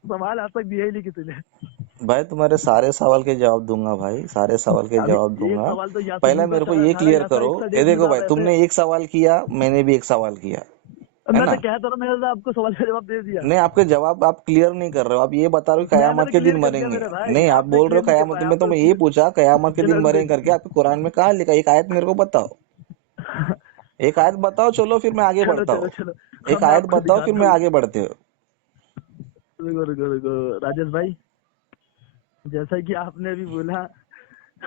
सवाल आज तक दिया ही नहीं किसी ने। भाई, तुम्हारे सारे सवाल के जवाब दूंगा भाई, सारे सवाल के अभी जवाब एक दूंगा। सवाल तो पहले यासीन का मेरे को सारा ये सारा क्लियर यासा करो, 61 ये देखो भाई, निभाव ऐसे। तुमने एक सवाल किया, मैंने भी एक सवाल किया, है मैं ना। तो कहता रहा, मैंने तो आपको सवाल का जवाब दे दिया। नहीं, आपके जवाब आप क्लियर नहीं कर रहे हो। आप ये बता रहे हो मैंने कयामत तो के दिन क्लियर कर दिया मरेंगे। मेरे भाई, नहीं, आप आपने बोल रहे क्लियर हो नहीं कर कयामत पाया, में, आप तो तो मैं ये पूछा कयामत के दिन चलो मरेंगे करके आपके कुरान में कहाँ लिखा? एक आयत मेरे को बताओ, एक आयत बताओ, चलो फिर मैं आगे चलो बढ़ता चलो हूँ। चलो, एक हम आयत आपको बताओ फिर दिखाता मैं हूँ। आगे बढ़ते हो। रुको रुको रुको राजेश भाई, जैसा कि आपने अभी बोला,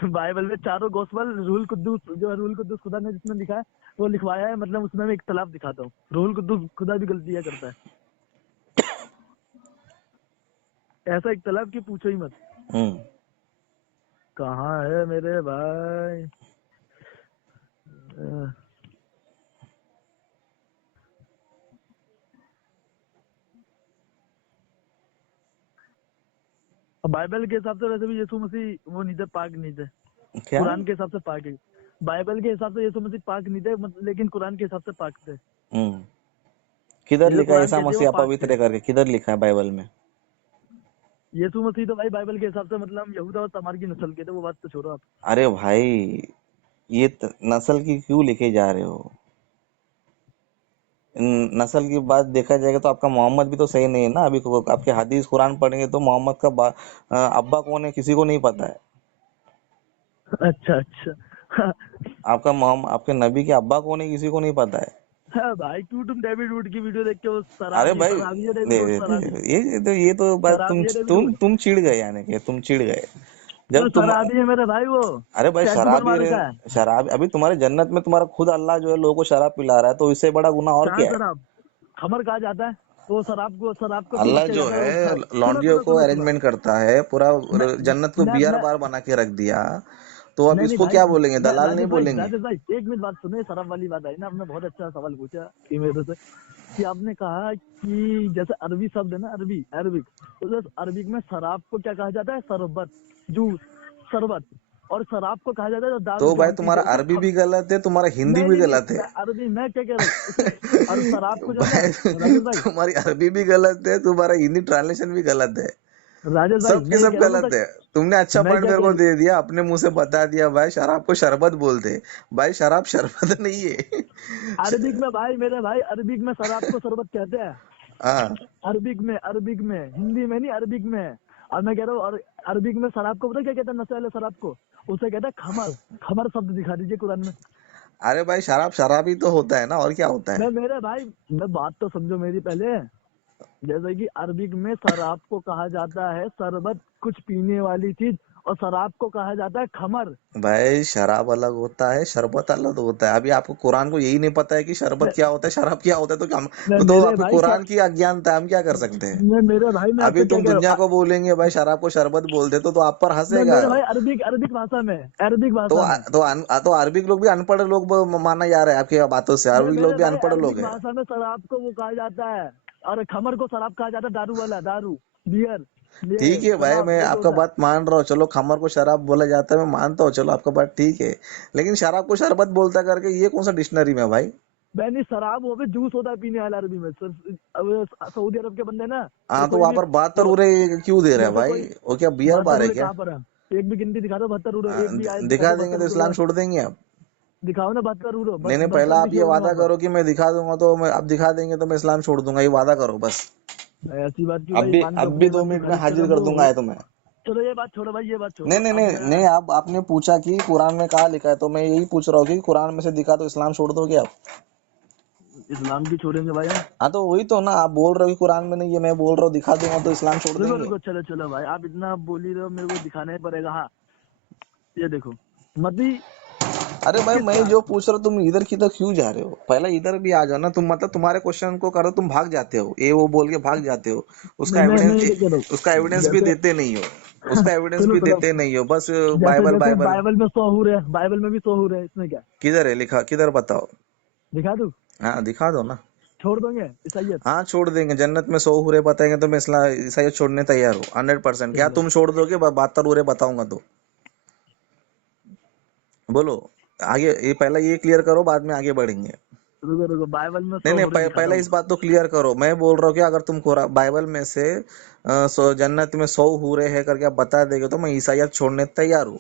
बाइबल में चारों गॉस्पल रूल कुद्दूस, जो है रूल कुद्दूस खुदा ने जिसने लिखा है वो लिखवाया है, मतलब उसमें मैं एक तालाब दिखाता हूँ। रूल कुद्दूस खुदा भी गलतियां करता है, ऐसा एक तालाब की पूछो ही मत। हम्म कहाँ है मेरे भाई? बाइबल के हिसाब से वैसे भी यीशु मसीह वो नहीं थे, पाक नहीं थे। क्या? कुरान के हिसाब से पाक है। बाइबल के हिसाब से यीशु मसीह पाक नहीं थे, लेकिन कुरान के हिसाब से पाक थे। हम्म किधर ये जो लिखा है कुरान ईसा कहती है वो मसीह पाक थे। अपवित्र है करके? किधर लिखा है बाइबल में? यीशु मसीह तो भाई बाइबल के हिसाब से मतलब यहूदा और तमार की नस्ल के थे, वो बात तो छोड़ो आप। अरे भाई, ये नस्ल की क्यों लिखे जा रहे हो? नस्ल की बात देखा जाएगा तो आपका मोहम्मद भी तो सही नहीं है ना। अभी आपके हदीस कुरान पढ़ेंगे तो मोहम्मद का अब्बा कौन है किसी को नहीं पता है। अच्छा अच्छा। आपका मोहम्मद, आपके नबी के अब्बा कौन है किसी को नहीं पता है। हाँ भाई, क्यों तुम डेविड वुड की वीडियो देख के वो अरे शराबी भाई, शराबी है, डेविड वुड शराबी। ये तो बात शराबी है डेविड वुड। तुम चिढ़ गए, यानी कि तुम चिढ़ गए तो जब तुम। शराबी है मेरे भाई वो, अरे भाई, टैटू बनवा रखा है। शराब अभी तुम्हारे जन्नत में तुम्हारा खुद अल्लाह जो है लोगों को शराब पिला रहा है, तो इससे बड़ा गुनाह और कहाँ क्या है? शराब? खमर कहा जाता है, वो शराब को क्यों अल्लाह बच्चे जो जाता है है सुनो लॉन्डियो सुनो को सुनो सुनो। अरेंजमेंट करता है पूरा, मैं जन्नत को बियर मैं बार बना के रख दिया, तो अब नहीं नहीं इसको भाई, क्या बोलेंगे, मैं दलाल नहीं बोलेंगे? राजेश भाई एक मिनट बात सुने। शराब वाली बात आई ना, आपने बहुत अच्छा सवाल पूछा कि मेरे से, कि आपने कहा कि जैसे अरबी शब्द है ना, अरबिक, तो जैसे अरबिक में शराब को क्या कहा जाता है? शरबत, जूस, शरबत। और शराब को कहा जाता है जो दारू तो जो भाई हम पीते तुम्हारा हैं उसको अरबी भी गलत है, तुम्हारा हिंदी नहीं भी नहीं नहीं, गलत है। मैं अरबी, मैं क्या कह रहा हूँ उसको, और शराब को जो है ना, भाई राजेश भाई, तुम्हारी अरबी भी गलत है, तुम्हारा हिंदी ट्रांसलेशन भी गलत है, राजेश भाई सब के मैं ये सब कह रहा हूँ ना, गलत है। तुमने अच्छा मैं पॉइंट क्या मेरे कह को रहा दे दिया, अपने मुंह से बता दिया भाई शराब को शरबत बोलते। भाई शराब शरबत नहीं है। हूँ, अरबिक में भाई, मेरे भाई अरबिक में शराब को शरबत कहते हैं। हाँ अरबिक में, हिंदी में नहीं, अरबिक में। और मैं कह रहा हूँ, और अरबिक में शराब को पता क्या कहते हैं? नशे वाले शराब को, उसे कहते हैं खमर। खमर शब्द दिखा दीजिए कुरान में। अरे भाई शराब शराब ही तो होता है ना, और क्या होता है? मैं मेरे भाई, मैं बात तो समझो मेरी पहले। जैसे कि अरबिक में शराब को कहा जाता है शरबत, कुछ पीने वाली चीज, और शराब को कहा जाता है खमर। भाई शराब अलग होता है, शरबत अलग होता है। अभी आपको कुरान को यही नहीं पता है कि शरबत क्या होता है, शराब क्या होता है, तो क्या मैं तो मेरे आपके भाई कुरान की अज्ञानता है, हम क्या कर सकते हैं? मैं मेरे भाई, मैं अभी आपसे क्या तुम कह रहा दुनिया हूँ, को बोलेंगे भाई शराब को शरबत बोलते, तो आप पर मैं हंसेगा। मेरे भाई अरबिक, अरबिक भाषा में, अरबिक भाषा में, तो अरबिक लोग भी अनपढ़ लोग माना जा रहा है आपकी बातों से, मैं अरबिक लोग मेरे भी भाई अनपढ़ लोग अरबिक हैं। भाषा में शराब को वो कहा जाता है, और खमर को शराब कहा जाता है, दारू वाला, दारू, बियर, ये ठीक है भाई, शराब मैं जैसे आपका होता है। बात मान रहा हूँ, चलो खमर को शराब बोला जाता है, मैं मानता हूँ, चलो आपका बात ठीक है। लेकिन शराब को शरबत बोलता करके ये कौन सा डिक्शनरी में भाई? नहीं, शराब वो भी जूस होता है पीने वाला अरबी में सिर्फ। अब सऊदी अरब के बंदे ना, तो हाँ, तो कोई वहां भी पर 72 वो, उरे क्यों दे रहा है जैसे भाई? कोई वो क्या बियर 72 बार है उरे क्या? कहाँ पर है? एक भी गिनती दिखा दो 72 उरे, एक भी आयत दिखा दिखा दो देंगे तो 72 इस्लाम उरे। छोड़ देंगे आप? दिखाओ ना 72 उरे, नहीं नहीं, पहला 72 आप लिखे ये हुए वादा वहाँ पर। करो कि मैं दिखा दूंगा, तो मैं आप दिखा देंगे तो मैं इस्लाम छोड़ दूंगा, ये वादा करो बस। ऐसी बात क्यों भाई, ईमान को अब अपने भी दो ईमान को मिनट में खारिज कर हाजिर रहे कर हो दूंगा है तुम्हें। चलो ये बात छोड़ो भाई, ये बात नहीं छोड़ो। नहीं अब नहीं मैं नहीं, आप आपने पूछा कि कुरान में कहा लिखा है, तो मैं यही पूछ रहा हूँ कि कुरान में से दिखा तो इस्लाम छोड़ दोगे आप? इस्लाम की छोड़ेंगे भाई हम? हाँ, तो वही तो ना, आप बोल रहे हो कि कुरान में नहीं है, मैं बोल रहा हूँ दिखा दूंगा तो इस्लाम छोड़ रुको देंगे। रुको, चलो चलो भाई, आप इतना बोल ही रहे हो, मेरे को दिखाना ही पड़ेगा। हाँ, ये देखो, मती अरे भाई, 21 मैं का। जो पूछ रहा हूँ तुम इधर की तो क्यों जा रहे हो? पहले इधर भी आ जाओ ना तुम, मतलब तुम्हारे क्वेश्चन को करो, तुम भाग जाते हो, ये वो बोल के भाग जाते हो। नहीं, मैं ये कह रहा उसका हूँ, एविडेंस भी जैसे देते नहीं हो, उसका एविडेंस सुनो भी सुनो, देते नहीं हो, बस जैसे बाइबल जैसे बाइबल। बाइबल में 100 हूर है, बाइबल में भी 100 हूर है, इसमें क्या? किधर है लिखा, किधर बताओ? दिखा दूं? हाँ दिखा दो ना। छोड़ दोगे ईसाइयत? हाँ छोड़ देंगे, जन्नत में 100 हुरे बताएंगे तो मैं इस्लाम ईसाइयत छोड़ने तैयार हूँ 100%। क्या चलो तुम छोड़ दोगे 72 हुरे बताऊंगा तो? बोलो। आगे ये पहला ये क्लियर करो, बाद में आगे बढ़ेंगे। रुको रुको, बाइबल में नहीं 100 नहीं, हूर दिखाता पहले हूँ। इस बात तो क्लियर करो। मैं बोल रहा हूँ कि अगर तुम बाइबल में से जन्नत में 100 हूरे है करके आप बता देगे तो मैं ईसाइयत छोड़ने तैयार हूँ।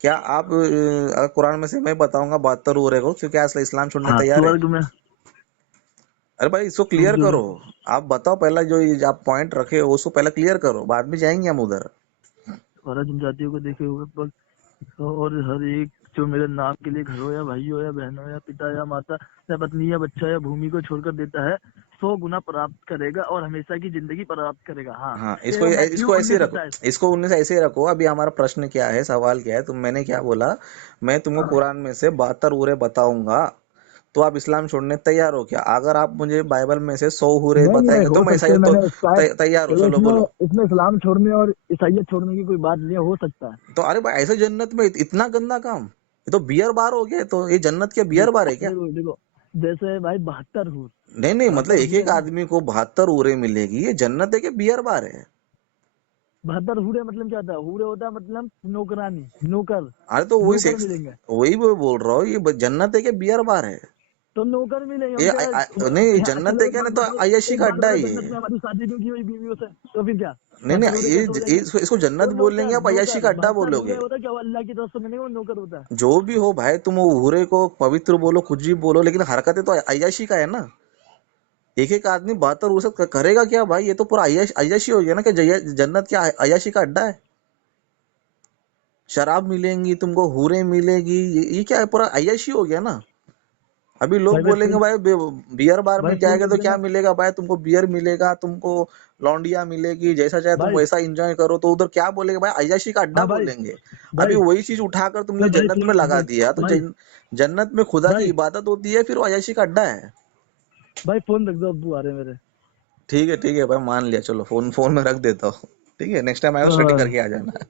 क्या आप अगर कुरान में से मैं बताऊंगा 72 हूरे को, तो क्या इस्लाम छोड़ने हाँ, तैयार है? स्वर्ग में। अरे भाई इसको रुक क्लियर जो, करो। आप बताओ पहला, जो ये आप पॉइंट रखे हो उसको पहले क्लियर करो, बाद में जाएंगे हम उधर। सारा जनजातियों को देखे हुए पर, और हर एक जो मेरे नाम के लिए घर हो या भाई हो या बहन हो या पिता या माता या पत्नी या बच्चा या भूमि को छोड़कर देता है, 100 गुना प्राप्त करेगा और हमेशा की जिंदगी प्राप्त करेगा। हाँ, हाँ, ये मैथ्यू इसको ऐसे ही रखो, 19:27। इसको 19 ऐसे ही रखो। अभी हमारा प्रश्न क्या है, सवाल क्या है, तुम मैंने क्या बोला? मैं तुमको कुरान में से 72 हुरे बताऊंगा तो आप इस्लाम छोड़ने तैयार हो क्या? अगर आप मुझे बाइबल में से 100 हुरे नहीं नहीं, बताएंगे तो हो मैं सकते हैं, ईसाइयत तो मैंने शायद, तैयार हो, देखो चलो बोलो। इसमें इस्लाम छोड़ने और ईसाइयत छोड़ने की कोई बात नहीं है, हो सकता है। तो अरे भाई ऐसे जन्नत में इतना गंदा काम, ये तो बियर बार हो गया, तो ये जन्नत क्या बियर बार है क्या? देखो देखो, जैसे भाई 72 हूर, नहीं नहीं, मतलब 72 एक हूर है एक ना। आदमी को 72 हुरे मिलेगी, ये जन्नत है कि बियर बार है? 72 हूरे मतलब क्या होता है? हूरे होता है मतलब नौकरानी, नौकर, अरे तो वही नौकर सेक्स, मिलेंगे। वही मैं बोल रहा हूँ, ये जन्नत है कि बियर बार है? तो नौकर मिलेंगे, ये हम कह नहीं, रहे हैं। जन्नत चलो है एक क्या? बात नहीं तो बताओ, अय्याशी एक का बात अड्डा बताओ, है ये। जन्नत में हमारी शादी नहीं की हुई बीवियों से, तो फिर क्या? नहीं 72 हूरे नहीं, कैसे हो ये जाएंगे? इसको जन्नत वो बोलेंगे, नौकर, आप अय्याशी का नौकर अड्डा 72 हूरे बोलोगे? होता है क्या? वो अल्लाह की तरफ से मिलेंगे, वो नौकर होता है। जो भी हो भाई, तुम वो हुरे को पवित्र बोलो, कुछ भी बोलो, लेकिन हरकतें तो अय्याशी का है ना। एक एक आदमी 72 हुरे से करेगा क्या भाई? ये तो पूरा अय्याशी हो गया ना, कि जन्नत क्या अय्याशी का अड्डा है? शराब मिलेंगी तुमको, हुरे मिलेगी, ये क्या है? पूरा अय्याशी हो गया ना। अभी लोग भाई भाई बोलेंगे फोन, भाई बियर बार भाई में फोन जाएगा रख तो क्या देना मिलेगा भाई? तुमको बियर मिलेगा, तुमको लौंडिया मिलेगी, जैसा चाहे तुम भाई। वैसा एंजॉय करो, तो उधर क्या बोलेंगे भाई? अय्याशी का अड्डा हाँ भाई, बोलेंगे। अभी भाई वही चीज उठाकर तुमने भाई, भाई जन्नत सुनो में लगा भाई, दिया, तो भाई जन्नत में खुदा की भाई इबादत होती है, फिर वो अय्याशी का अड्डा है। भाई फोन रख दो, अब्बू आ रहे हैं मेरे। ठीक है भाई, मान लिया, चलो फोन फोन में रख देता हूँ। ठीक है, नेक्स्ट टाइम आएगा सेटिंग हाँ करके आ जाना।